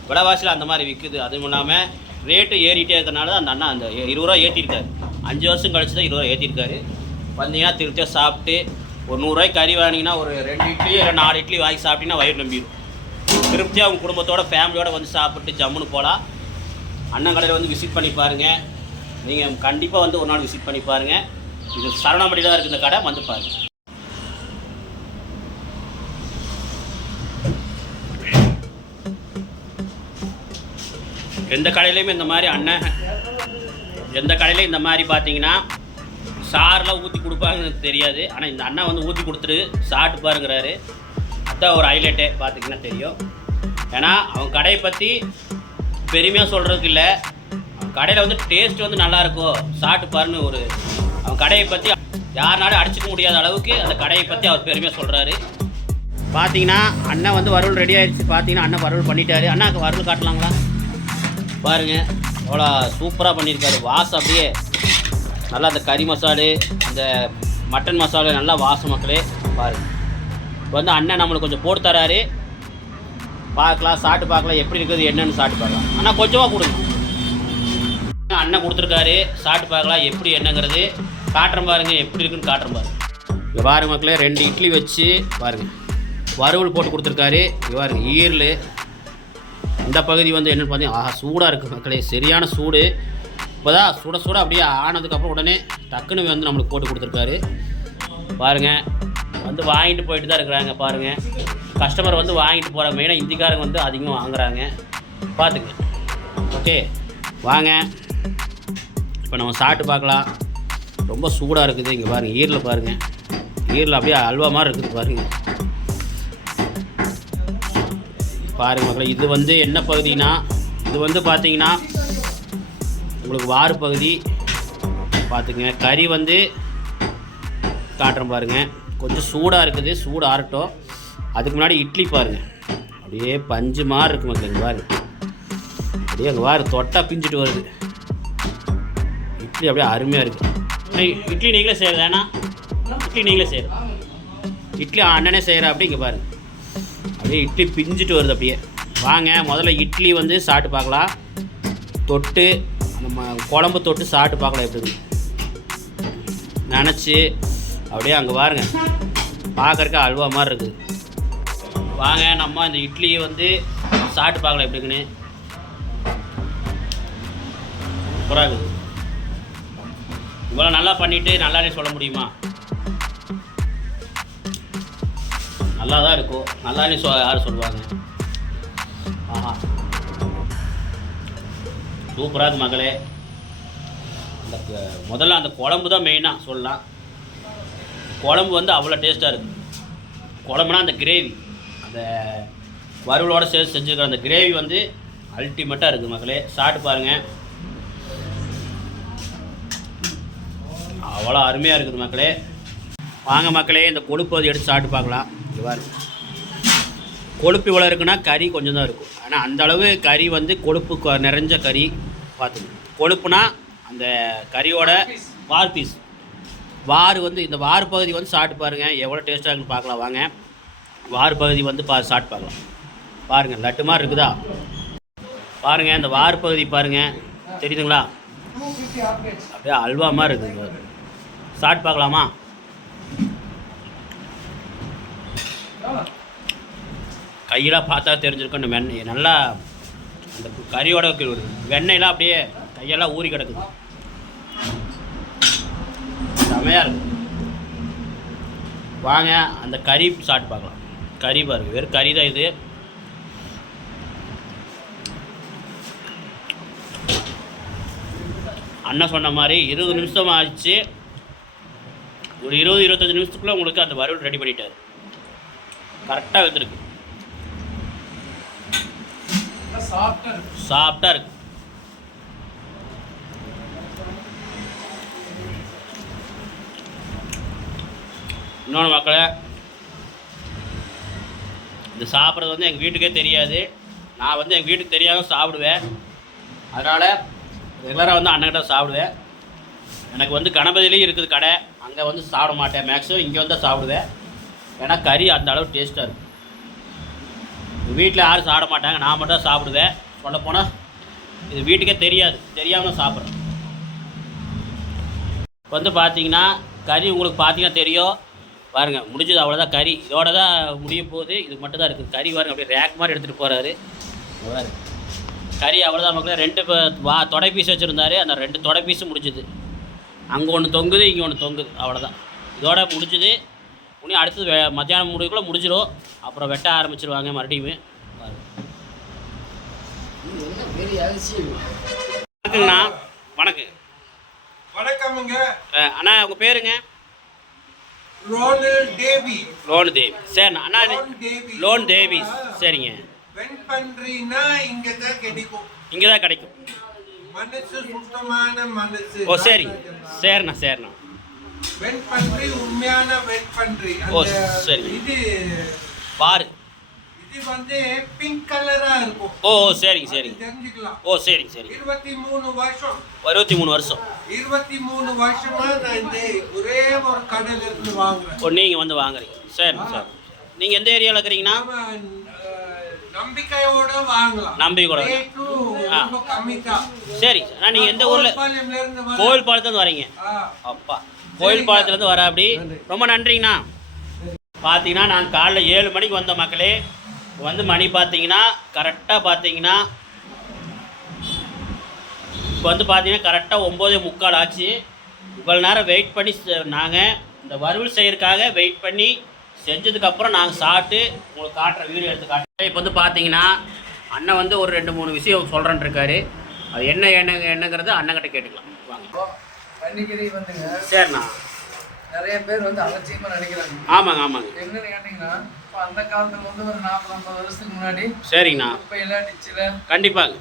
விலைவாசியில் அந்த மாதிரி விற்குது. அதுவும் இல்லாமல் ரேட்டு ஏறிட்டே இருக்கிறனால அந்த அண்ணா அந்த 20 ரூபா ஏற்றிருக்காரு. 5 வருஷம் கழிச்சு தான் 20 ரூபா ஏற்றிருக்காரு. வந்தீங்கன்னா திருப்தியாக சாப்பிட்டு ஒரு 100 ரூபாய்க்கு கறி வாங்கினீங்கன்னா ஒரு 2 இட்லி இல்லை 4 இட்லி வாங்கி சாப்பிட்டீங்கன்னா வயிறு நம்பிடும். திருப்தியாக அவங்க குடும்பத்தோட ஃபேமிலியோடு வந்து சாப்பிட்டு ஜம்முன்னு போகலாம். அண்ணன் கடையில் வந்து விசிட் பண்ணி பாருங்கள். நீங்கள் கண்டிப்பாக வந்து ஒரு நாள் விசிட் பண்ணி பாருங்கள். இது சரவணாபடி தான் இருக்குது இந்த கடை, வந்து பாருங்க. எந்த கடையிலையுமே இந்த மாதிரி அண்ணன் எந்த கடையிலையும் இந்த மாதிரி பார்த்தீங்கன்னா சாரெலாம் ஊற்றி கொடுப்பாங்கன்னு எனக்கு தெரியாது. ஆனால் இந்த அண்ணா வந்து ஊற்றி கொடுத்துட்டு சாப்பிட்டு பாருங்கிறாரு. அதுதான் ஒரு ஹைலைட்டே பார்த்தீங்கன்னா தெரியும். ஏன்னா அவன் கடையை பற்றி பெருமையாக சொல்கிறதுக்கு இல்லை, அவன் கடையில் வந்து டேஸ்ட் வந்து நல்லாயிருக்கும் சாப்பிட்டு பாருன்னு ஒரு அவன் கடையை பற்றி யாருனாலும் அடிச்சிக்க முடியாத அளவுக்கு அந்த கடையை பற்றி அவர் பெருமையாக சொல்கிறாரு. பார்த்தீங்கன்னா அண்ணன் வந்து வறுவல் ரெடி ஆகிடுச்சு. பார்த்தீங்கன்னா அண்ணன் வறுவல் பண்ணிட்டாரு. அண்ணாக்கு வறுவல் காட்டலாங்களா? பாருங்கள் எவ்வளோ சூப்பராக பண்ணியிருக்காரு. வாசம் அப்படியே நல்லா அந்த கறி மசாலு அந்த மட்டன் மசாலா நல்லா வாசம் மக்களே பாருங்கள். இப்போ வந்து அண்ணன் நம்மளுக்கு கொஞ்சம் போட்டு தராரு. பார்க்கலாம், சாப்பிட்டு பார்க்கலாம் எப்படி இருக்குது என்னென்னு சாப்பிட்டு பார்க்கலாம். ஆனால் கொஞ்சமாக கொடுங்க. அண்ணன் கொடுத்துருக்காரு, சாப்பிட்டு பார்க்கலாம் எப்படி என்னங்கிறது காட்டுறேன் பாருங்கள், எப்படி இருக்குன்னு காட்டுறேன் பாருங்கள். இங்கே பாருங்கள் மக்களே 2 இட்லி வச்சு பாருங்கள் வறுவல் போட்டு கொடுத்துருக்காரு. இங்கே பாருங்கள் ஈரல் இந்த பகுதி வந்து என்னென்னு பார்த்தீங்கன்னா ஆஹா சூடாக இருக்குது மக்களே, சரியான சூடு. இப்போ தான் சுட சுட அப்படியே ஆனதுக்கப்புறம் உடனே டக்குன்னு வந்து நம்மளுக்கு போட்டு கொடுத்துருக்காரு. பாருங்கள் வந்து வாங்கிட்டு போயிட்டு தான் இருக்கிறாங்க. பாருங்கள் கஸ்டமர் வந்து வாங்கிட்டு போகிறாங்க. மெயினாக இந்திக்காரங்க வந்து அதிகமாக வாங்குறாங்க. பார்த்துங்க. ஓகே வாங்க இப்போ நம்ம சாப்பிட்டு பார்க்கலாம். ரொம்ப சூடாக இருக்குது. இங்கே பாருங்கள் ஈரல் பாருங்கள், ஈரல் அப்படியே அல்வா மாதிரி இருக்குது பாருங்கள். பாருங்கள் மக்களே இது வந்து என்ன பகுதினா இது வந்து பார்த்தீங்கன்னா உங்களுக்கு வாறு பகுதி. பார்த்துங்க கறி வந்து காட்டுறேன் பாருங்கள். கொஞ்சம் சூடாக இருக்குது, சூடு ஆறட்டும். அதுக்கு முன்னாடி இட்லி பாருங்கள் அப்படியே பஞ்சு மாதிரி இருக்குது மக்கள். இங்கே பாருங்க அப்படியே அங்கே வாரு தொட்டா பிஞ்சிட்டு வருது. இட்லி அப்படியே அருமையாக இருக்குது. இட்லி நீங்களே செய்கிறது ஏன்னா இட்லி நீங்களே செய்கிறது இட்லி அண்ணனே செய்கிற அப்படி இங்கே பாருங்கள் அப்படியே இட்லி பிஞ்சிட்டு வருது அப்படியே. வாங்க முதல்ல இட்லி வந்து சாப்பிட்டு பார்க்கலாம். தொட்டு நம்ம குழம்பு தொட்டு சாப்பிட்டு பார்க்கலாம் எப்படி நினச்சி அப்படியே அங்கே பாருங்க பார்க்குறக்கு அல்வா மாதிரி இருக்குது. வாங்க நம்ம இந்த இட்லியை வந்து சாப்பிட்டு பார்க்கலாம் எப்படிங்கன்னு. சூப்பராக இருக்குது. இவ்வளோ நல்லா பண்ணிவிட்டு நல்லானே சொல்ல முடியுமா? நல்லா தான் இருக்கும். நல்லானே யார் சொல்லுவாங்க? ஆஹா சூப்பராக இருக்குது மகளே. அந்த முதல்ல அந்த குழம்பு தான் மெயினாக சொல்லலாம். குழம்பு வந்து அவ்வளோ டேஸ்ட்டாக இருக்குது. குழம்புனா அந்த கிரேவி அந்த வறுவலோடு சேர்த்து செஞ்சுருக்கிற அந்த கிரேவி வந்து அல்டிமேட்டாக இருக்குது மகளே. சாப்பிட்டு பாருங்கள், அவ்வளோ அருமையாக இருக்குது மக்களே. வாங்க மக்களே இந்த கொழுப்பு எடுத்து சாப்பிட்டு பார்க்கலாம். இவ்வாறு கொழுப்பு இவ்வளோ இருக்குன்னா கறி கொஞ்சம் தான் இருக்கும். ஆனால் அந்தளவு கறி வந்து கொழுப்பு நிறைஞ்ச கறி. பார்த்துங்க கொழுப்புனா அந்த கறியோட வார் பீஸ் வார் வந்து இந்த வார் பகுதி வந்து சாப்பிட்டு பாருங்கள் எவ்வளோ டேஸ்ட்டாக இருக்குன்னு பார்க்கலாம். வாங்க வார் பகுதி வந்து சாப்பிட்டு பார்க்கலாம். பாருங்கள் லட்டு மாதிரி இருக்குதா? பாருங்கள் இந்த வார் பகுதி பாருங்கள் தெரியுதுங்களா? அப்படியே அல்வா மாதிரி இருக்குது. சாப்பிட்டு பார்க்கலாமா? கையெல்லாம் பார்த்தா தெரிஞ்சிருக்கும். இந்த வெண்ணெய் நல்லா அந்த கறியோட வெண்ணெயெல்லாம் அப்படியே கையெல்லாம் ஊறி கிடக்குது. செமையாக இருக்குது. வாங்க அந்த கறி சாப்பிட்டு பார்க்கலாம். கறி பாருங்கள் வெறும் கறி தான் இது. அண்ணன் சொன்ன மாதிரி 20 நிமிஷம் ஆச்சு. ஒரு 20-25 நிமிஷத்துக்குள்ளே உங்களுக்கு அந்த வறுவல் ரெடி பண்ணிட்டார். கரெக்டாக வந்துருக்கு. சாஃப்டாக இருக்கு. இன்னொன்று மக்களே இது சாப்பிட்றது வந்து எங்கள் வீட்டுக்கே தெரியாது. நான் வந்து எங்கள் வீட்டுக்கு தெரியாத சாப்பிடுவேன். அதனால் ரெகுலராக வந்து அண்ணன்கிட்ட சாப்பிடுவேன். எனக்கு வந்து கணபதியிலையும் இருக்குது கடை, அங்கே வந்து சாப்பிட மாட்டேன். மேக்ஸிமம் இங்கே வந்து சாப்பிடுவேன். ஏன்னா கறி அந்த அளவு டேஸ்ட்டாக இருக்கும். வீட்டில் யாரும் சாப்பிட மாட்டாங்க, நான் மட்டும் தான் சாப்பிடுவேன். சொல்லப்போனால் இது வீட்டுக்கே தெரியாமல் சாப்பிட்றேன். இப்போ வந்து பார்த்தீங்கன்னா கறி உங்களுக்கு பார்த்தீங்கன்னா தெரியும். பாருங்கள் முடிஞ்சது அவ்வளோதான். கறி இதோட தான் முடிய போகுது. இது மட்டும் தான் இருக்குது கறி. பாருங்கள் அப்படியே ரேக் மாதிரி எடுத்துகிட்டு போகிறாரு. கறி அவ்வளோதான் மக்களே. 2 தொடை பீஸ் வச்சுருந்தாரு. அந்த 2 தொடை பீஸும் முடிஞ்சுது. அங்கே ஒன்று தொங்குது, இங்கே ஒன்று தொங்குது, அவ்வளோதான். இதோட முடிஞ்சுது. இனி அடுத்தது மத்தியானம் முடிவுக்குள்ளே முடிஞ்சிடும். அப்புறம் வெட்ட ஆரம்பிச்சிருவாங்க மறுபடியும். வணக்கங்கண்ணா. வணக்கம். வணக்கமுங்க. அண்ணா உங்கள் பேருங்க? ரோனல் டேவி. லோன் தேவி. சரிண்ணா. அண்ணா லோன் தேவி. சரிங்க. வெண்பன்றினா இங்கே தான் கிடைக்கும். இங்கே தான் கிடைக்கும். மனசு சுத்தமான மனசு. ஓ சரிங்க. சரிண்ணா சரிண்ணா. வெண்பன்றி உண்மையான வெண்பன்றி. ஓ சரி. இது பாரு. இது வந்து பிங்க் கலரா இருக்கும். ஓ சரிங்க சரிங்க. தெரிஞ்சுக்கலாம். ஓ சரிங்க சரிங்க. 23 வருஷம். 23 வருஷம். 23 வருஷமா நான் இந்த ஒரே ஒரு கடையில இருந்து வாங்குறேன். ஓ நீங்கள் வந்து வாங்குறீங்க. சரிண்ணா சார். நீங்கள் எந்த ஏரியாவில் இருக்கிறீங்கண்ணா? நம்பிக்கையோட வாங்கலாம். நம்பிக்கையோட. ரொம்ப கம்மி தான். சரி. அண்ணா நீங்கள் எந்த ஊரில்? கோவில் பாலத்துலேருந்து வரீங்க? அப்பா கோயில் பாலத்துலேருந்து வர. அப்படி ரொம்ப நன்றிங்கண்ணா. பார்த்தீங்கன்னா நாங்கள் காலைல 7 மணிக்கு வந்த மக்களே. வந்து மணி பார்த்தீங்கன்னா கரெக்டாக பார்த்தீங்கன்னா இப்போ வந்து பார்த்தீங்கன்னா கரெக்டாக 9:45 ஆச்சு. இவ்வளோ நேரம் வெயிட் பண்ணி நாங்கள் இந்த வறுவல் செய்யறதுக்காக வெயிட் பண்ணி செஞ்சதுக்கப்புறம் நாங்கள் சாப்பிட்டு உங்களுக்கு காட்டுற வீடியோ எடுத்து காட்டுறேன். இப்போ வந்து பார்த்தீங்கன்னா அண்ணன் வந்து ஒரு 2-3 விஷயம் சொல்கிறேன்னு இருக்காரு. அது என்னங்கிறது அண்ணங்கிட்ட கேட்டுக்கலாம் வாங்க. பன்னிக்கறி வந்துங்க. சரிண்ணா. நிறைய பேர் வந்து அலட்சியமாக நினைக்கிறாங்க. ஆமாங்க ஆமாங்க. என்னன்னு கேட்டிங்கன்னா இப்போ அந்த காலத்தில் வந்து ஒரு 40-50 வருஷத்துக்கு முன்னாடி சரிங்கண்ணா இப்போ எல்லாம் டிச்சில் கண்டிப்பாங்க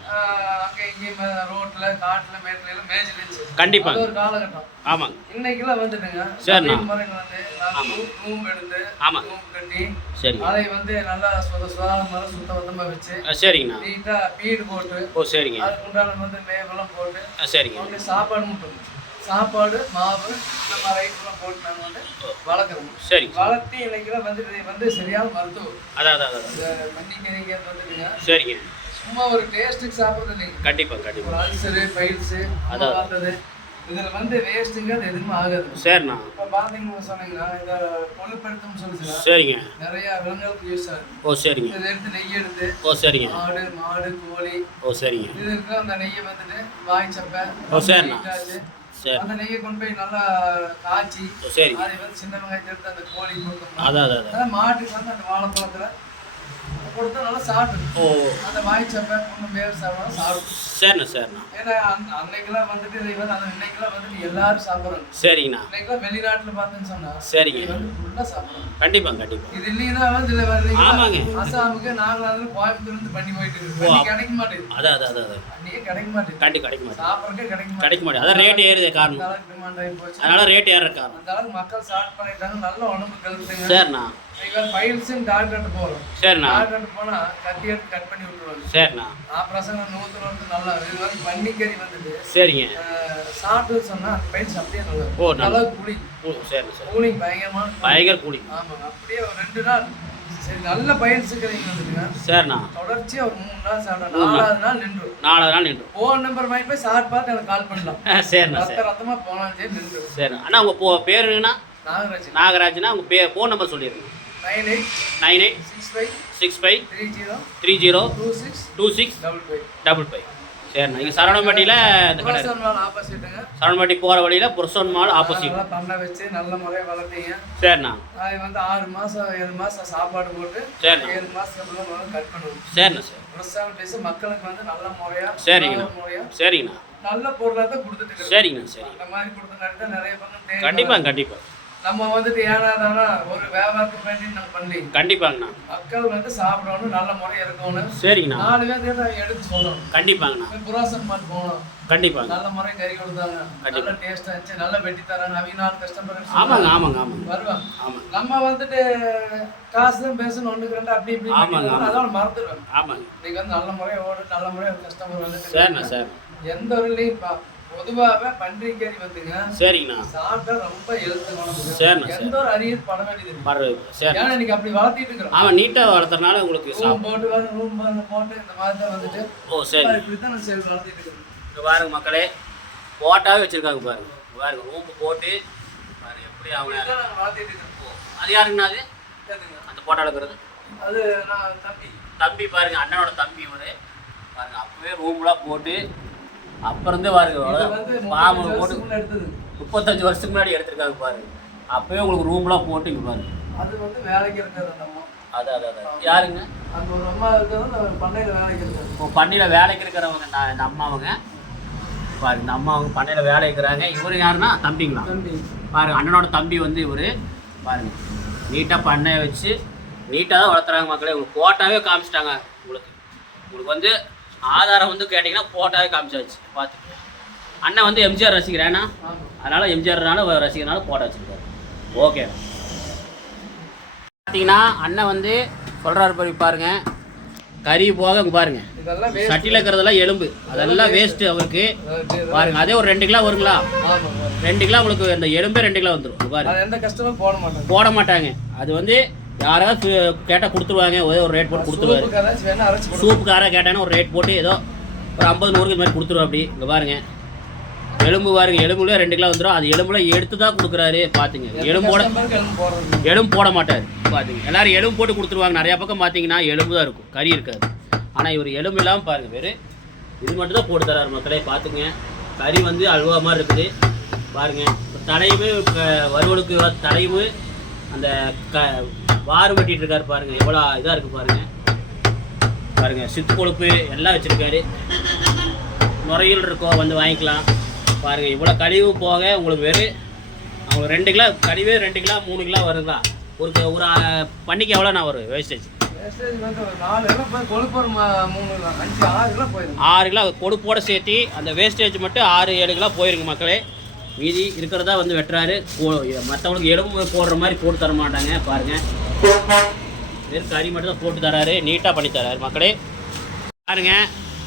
அங்கே இங்கேயும் ரோட்டில் காட்டில் மேட்டில் எல்லாம் மேய்ச்சி இருந்துச்சு. கண்டிப்பாங்க. ஒரு காலகட்டம். ஆமாங்க. இன்னைக்கெல்லாம் வந்துட்டுங்க சரிண்ணா. முறைகள் வந்து ரூம் எடுத்து ரூம் கட்டி சரி அதை வந்து நல்லா சுகாதாரமாக சுத்தபத்தமாக வச்சு சரிங்கண்ணா நீட்டாக பீடு போட்டு. ஓ சரிங்க. அதுக்கு உண்டான வந்து மேவெல்லாம் போட்டு சரிங்க. சாப்பாடு மட்டும் சாப்பாடு மாவு நம்ம ரைஸ்லாம் போட்டு நாங்கள் வந்து வளர்க்குறோம். சரி. வளர்த்தி இன்னைக்கெல்லாம் வந்து சரியான மருத்துவம். அதான் பன்னிக்கறிங்க வந்துட்டுங்க. சரிங்க. சும்மா ஒரு டேஸ்ட்டுக்கு சாப்பிட்றது இல்லைங்க. கண்டிப்பாக கண்டிப்பாக. ஒரு அல்சரு பைல்ஸு அதான் பார்த்தது இதில் வந்து வேஸ்ட்டுங்க அது எதுவுமே ஆகாது. சரிண்ணா. இப்போ பார்த்தீங்கன்னு சொன்னீங்கன்னா இதை கொழுப்படுத்தும்னு சொல்லிச்சுன்னா சரிங்க. நிறையா விலங்குகளுக்கு யூஸ் ஆகுது. ஓ சரிங்க. இதை எடுத்து நெய் எடுத்து. ஓ சரிங்க. ஆடு மாடு கோழி. ஓ சரிங்க. இது இருக்கிற அந்த நெய்யை வந்துட்டு வாய் சப்பை. ஓ சரிண்ணா. சரி. அந்த நெய்யை கொண்டு போய் நல்லா காய்ச்சி சரி அதை வந்து சின்ன வெங்காயத்தை எடுத்து அந்த கோழி கொடுத்தோம்னா அதான் மாட்டுக்கு வந்து அந்த வாழைப்பழத்துல கொடுத்தா நல்லா சாப்பிடும். ஓ அந்த வாய் சப்பை ஒன்றும் பேர் சாப்பிடலாம் சாப்பிடும். சரிண்ணா சரிண்ணா. ஏன்னா அன்னைக்கெல்லாம் வந்துட்டு இதை வந்து அந்த இன்னைக்கெல்லாம் வந்துட்டு எல்லாரும் சாப்பிட்றாங்க. சரிங்கண்ணா. இன்னைக்கெல்லாம் வெளிநாட்டில் பார்த்தேன்னு சொன்னா சரிங்க வந்து ஃபுல்லாக சாப்பிட்றாங்க. கண்டிப்பாக கண்டிப்பாக. இது இல்லைன்னா வந்து இல்லை ஆமாங்க. அசாமுக்கு நாங்களாவது கோயம்புத்தூர் இருந்து பண்ணி போயிட்டு இருக்கு. கிடைக்க மாட்டேங்குது. அதான் அன்னைக்கே கிடைக்க மாட்டேங்குது. கிடைக்க மாட்டேங்குது. சாப்பிட்றதுக்கே கிடைக்க மாட்டேங்குது. அதான் ரேட் ஏறுது காரணம். டிமாண்ட் ஆகி போச்சு. அதனால ரேட் ஏற காரணம். அந்த அளவுக்கு மக்கள் ஸ்டார்ட் பண்ணிட்டாங்க. நல்ல உடம்பு கழுத்துங்க. சரிண்ணா. ஃபைல்ஸும் டாக்டர்கிட்ட போகிறோம். சரிண்ணா. டாக்டர்கிட்ட போனால் கத்தி எடுத்து கட் பண்ணி விட்டுருவாங்க. சரிண்ணா. ஆப்ரேஷன் 100 வந்து நல்லா இது வந்து பன்னிக்கறி வந்துட்டு சரிங்க சாப்பிட்டு சொன்னால் அந்த ஃபைல்ஸ் அப்படியே நல்லா ஓ நல்லா கூலிங். சரிண்ணா சரி. கூலிங் பயங்கர கூலிங். ஆமாங்க. அப்படியே ஒரு 2 நாள் சரி நல்ல பயல்ஸுக்கிறீங்க வந்துட்டுங்க. சரிண்ணா. தொடர்ச்சியாக ஒரு 3 நாள் சாப்பிட்டா 4வது நாள் நின்று ஃபோன் நம்பர் வாங்கி போய் சார் பார்த்து எனக்கு கால் பண்ணலாம். சரிண்ணா. ரத்தமாக போனாலும் சரி நின்று. சரி அண்ணா உங்கள் பேர் என்னன்னா? நாகராஜ்னா உங்கள் பேர் ஃபோன் நம்பர் சொல்லிடுங்க. 986565 30 26 55. சரிண்ணா. இங்கே சரவணம்பட்டியில் இந்த கடை சரவணம்பட்டி போகிற வழியில் புருஷன் மால் ஆப்போசிட். பண்ண வச்சு நல்ல முறையாக வளர்த்தீங்க. சரிண்ணா. அது வந்து 6 மாதம் 7 மாதம் சாப்பாடு போட்டு. சரிண்ணா. 7 மாதத்துக்கு கட் பண்ணுவோம். சரிண்ணா சரி. பிரசவம் பேசி மக்களுக்கு வந்து நல்ல முறையாக. சரிங்கண்ணா. சரிங்கண்ணா. நல்ல பொருளாக தான் கொடுத்துட்டு. சரிங்கண்ணா சரி. இந்த மாதிரி கொடுத்தனால தான் நிறைய பக்கம். கண்டிப்பாக நம்ம வந்துட்டு ஏனாதானா ஒரு வியாபாரத்துக்கு வேண்டி நம்ம பண்ணி. கண்டிப்பாங்கண்ணா. மக்கள் வந்து சாப்பிடணும் நல்ல முறையாக இருக்கணும். சரிங்கண்ணா. 4 பேர் எடுத்து சொல்லணும். கண்டிப்பாங்கண்ணா. புராசன் மாதிரி போகணும். கண்டிப்பாக நல்ல முறை கறி கொடுத்தாங்க. நல்ல டேஸ்ட்டாக இருந்துச்சு. நல்ல வெட்டி தராங்க. அவங்க 4 கஸ்டமர். ஆமாங்க வருவாங்க. நம்ம வந்துட்டு காசு தான் பேசணும் 1-2 அப்படி இப்படி அதோட மறந்துடுவாங்க. ஆமாங்க. இன்னைக்கு வந்து நல்ல முறையாக ஓடு நல்ல முறையாக கஸ்டமர் வந்துட்டு. சரிண்ணா சார். எந்த ஒரு பொதுவாகவே பன்றிக்கறி வந்துங்க. சரிங்கண்ணா. சாப்பிட்டா ரொம்ப ஹெல்த். சரிண்ணா. எந்த ஒரு அரியர் பட வேண்டியது. ஏன்னா இன்னைக்கு அப்படி வளர்த்திட்டு இருக்கிறோம். ஆமாம் நீட்டாக வளர்த்துறதுனால உங்களுக்கு ரூம் போட்டு இந்த மாதிரி தான் வந்துட்டு. ஓ சரி. இப்படி தான் நான் சரி வளர்த்திட்டு இருக்கிறேன். இங்கே பாருங்க மக்களே போட்டாவே வச்சுருக்காங்க பாருங்க. பாருங்க ரூம் போட்டு பாருங்க எப்படி அவங்க வளர்த்திட்டு இருக்கிறோம். அது யாருங்கண்ணா? அது அந்த போட்டோ எடுக்கிறது அது நான் தம்பி பாருங்க அண்ணனோட தம்பி ஒரு பாருங்க அப்பவே ரூம்லாம் போட்டு அப்புறம் பாருங்க பாம்பு போட்டு 35 வருஷத்துக்கு முன்னாடி எடுத்திருக்காங்க பாருங்க. அப்போயே உங்களுக்கு ரூம்லாம் போட்டு இங்கே பாருங்க. அது வந்து வேலைக்கு இருக்கிறது அந்த அம்மா. அதான் யாருங்க? அந்த ஒரு அம்மா இருக்கிறது பண்ணையில் வேலைக்கு இருக்கிறது. இப்போ பண்ணையில் வேலைக்கு இருக்கிறவங்க இந்த அம்மாவங்க பாருங்க. இந்த அம்மாவங்க பண்ணையில் வேலை இருக்கிறாங்க. இவர் யாருன்னா தம்பிங்களா? தம்பி பாருங்க, அண்ணனோட தம்பி வந்து இவர் பாருங்க. நீட்டாக பண்ணையை வச்சு நீட்டாக தான் வளர்த்துறாங்க மக்களே. உங்களுக்கு ஃபோட்டோவே காமிச்சிட்டாங்க. உங்களுக்கு வந்து ஆதாரம் வந்து கேட்டிங்கன்னா ஃபோட்டோவே காமிச்சாச்சு. பார்த்துக்கோங்க. அண்ணன் வந்து எம்ஜிஆர் ரசிக்கிறேன்னா, அதனால் எம்ஜிஆர்னால ரசிக்கிறனால ஃபோட்டோ வச்சுருக்காரு. ஓகே. பார்த்தீங்கன்னா அண்ணன் வந்து சொல்கிறாரு பாருங்க. கறி போக இங்கே பாருங்க, சட்டியில் இருக்கிறதெல்லாம் எலும்பு, அதெல்லாம் வேஸ்ட்டு அவருக்கு பாருங்க. அதே ஒரு 2 கிலோ வருங்களா? 2 கிலோ உங்களுக்கு இந்த எலும்பே 2 கிலோ வந்துடும் பாருங்க. எந்த கஷ்டமும் போட மாட்டாங்க. அது வந்து யாராவது கேட்டால் கொடுத்துருவாங்க. ஒரு ரேட் போட்டு கொடுத்துருவாரு. சூப்புக்காரா கேட்டாங்கன்னா ஒரு ரேட் போட்டு ஏதோ ஒரு 50-100 இது மாதிரி கொடுத்துருவோம். அப்படி இங்கே பாருங்க எலும்பு பாருங்க. எலும்புல 2 கிலோ வந்துடும். அது எலும்புல எடுத்து தான் கொடுக்குறாரு. பார்த்துங்க. எலும்பு போட மாட்டார். பார்த்துங்க, எல்லாரும் எலும்பு போட்டு கொடுத்துருவாங்க. நிறையா பக்கம் பார்த்தீங்கன்னா எலும்பு தான் இருக்கும், கறி இருக்காது. ஆனால் இவர் எலும்பு இல்லாமல் பாருங்கள், வேறு இது மட்டும் தான் போட்டு தராரு மக்களே. பார்த்துங்க, கறி வந்து அல்வா மாதிரி இருக்குது பாருங்கள். தலையுமே வறுவலுக்கு தலையுமே அந்த வாறு வெட்டிட்டு இருக்காரு பாருங்கள். எவ்வளோ இதாக இருக்குது பாருங்கள். பாருங்கள், சித்து கொழுப்பு எல்லாம் வச்சுருக்காரு. நுரையில் இருக்கோ வந்து வாங்கிக்கலாம் பாருங்கள். இவ்வளோ கழிவு போக உங்களுக்கு வெறும் அவங்க 2 கிலோ கழிவே 2 கிலோ 3 கிலோ வருங்களா? ஒரு பண்ணிக்கு எவ்வளோ நான் வரும் வேஸ்டேஜ்? 6 கிலோ கொழுப்போட சேர்த்து அந்த வேஸ்டேஜ் மட்டும் 6-7 கிலோ போயிருங்க மக்களே. மீதி இருக்கிறதா வந்து வெட்டுறாரு. மற்றவங்களுக்கு எலும்பு போடுற மாதிரி போட்டு தர மாட்டாங்க பாருங்கள். வெறும் கறி மட்டும் தான் போட்டு தராரு. நீட்டாக பண்ணி தராரு மக்களே. பாருங்க,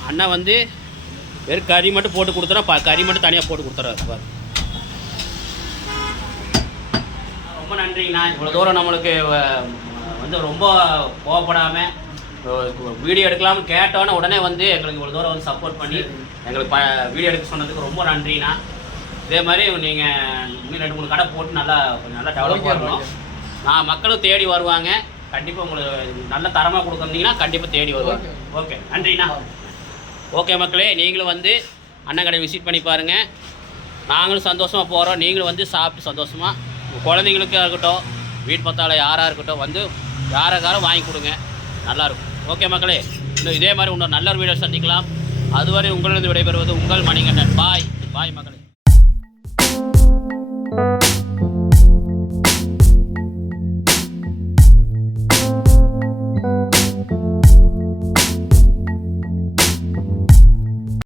அண்ணன் வந்து வெறும் கறி மட்டும் போட்டு கொடுத்துறா. கறி மட்டும் தனியாக போட்டு கொடுத்துறாரு பாரு. ரொம்ப நன்றிங்கண்ணா. இவ்வளோ தூரம் நம்மளுக்கு வந்து ரொம்ப கோவப்படாமல் வீடியோ எடுக்கலாம்னு கேட்டோன்னே உடனே வந்து எங்களுக்கு இவ்வளோ தூரம் வந்து சப்போர்ட் பண்ணி எங்களுக்கு வீடியோ எடுக்க சொன்னதுக்கு ரொம்ப நன்றிண்ணா. இதே மாதிரி நீங்கள் இன்னும் 2-3 கடை போட்டு கொஞ்சம் நல்லா டெவலப் பண்ணணும். நான் மக்களும் தேடி வருவாங்க. கண்டிப்பாக உங்களுக்கு நல்ல தரமாக கொடுக்குறீங்கன்னா கண்டிப்பாக தேடி வருவாங்க. ஓகே, நன்றிண்ணா. ஓகே மக்களே, நீங்களும் வந்து அண்ணன் கடை விசிட் பண்ணி பாருங்கள். நாங்களும் சந்தோஷமாக போகிறோம். நீங்களும் வந்து சாப்பிட்டு சந்தோஷமாக உங்கள் குழந்தைங்களுக்காக இருக்கட்டும், வீட்டு பத்தால யாராக இருக்கட்டும் வந்து யாராக்காரும் வாங்கி கொடுங்க. நல்லாயிருக்கும். ஓகே மக்களே, இன்னும் இதே மாதிரி இன்னொரு நல்ல வீடியோ சந்திக்கலாம். அதுவரை உங்களிடம் விடைபெறுவது உங்கள் மணிகண்டன். பாய் மக்களே.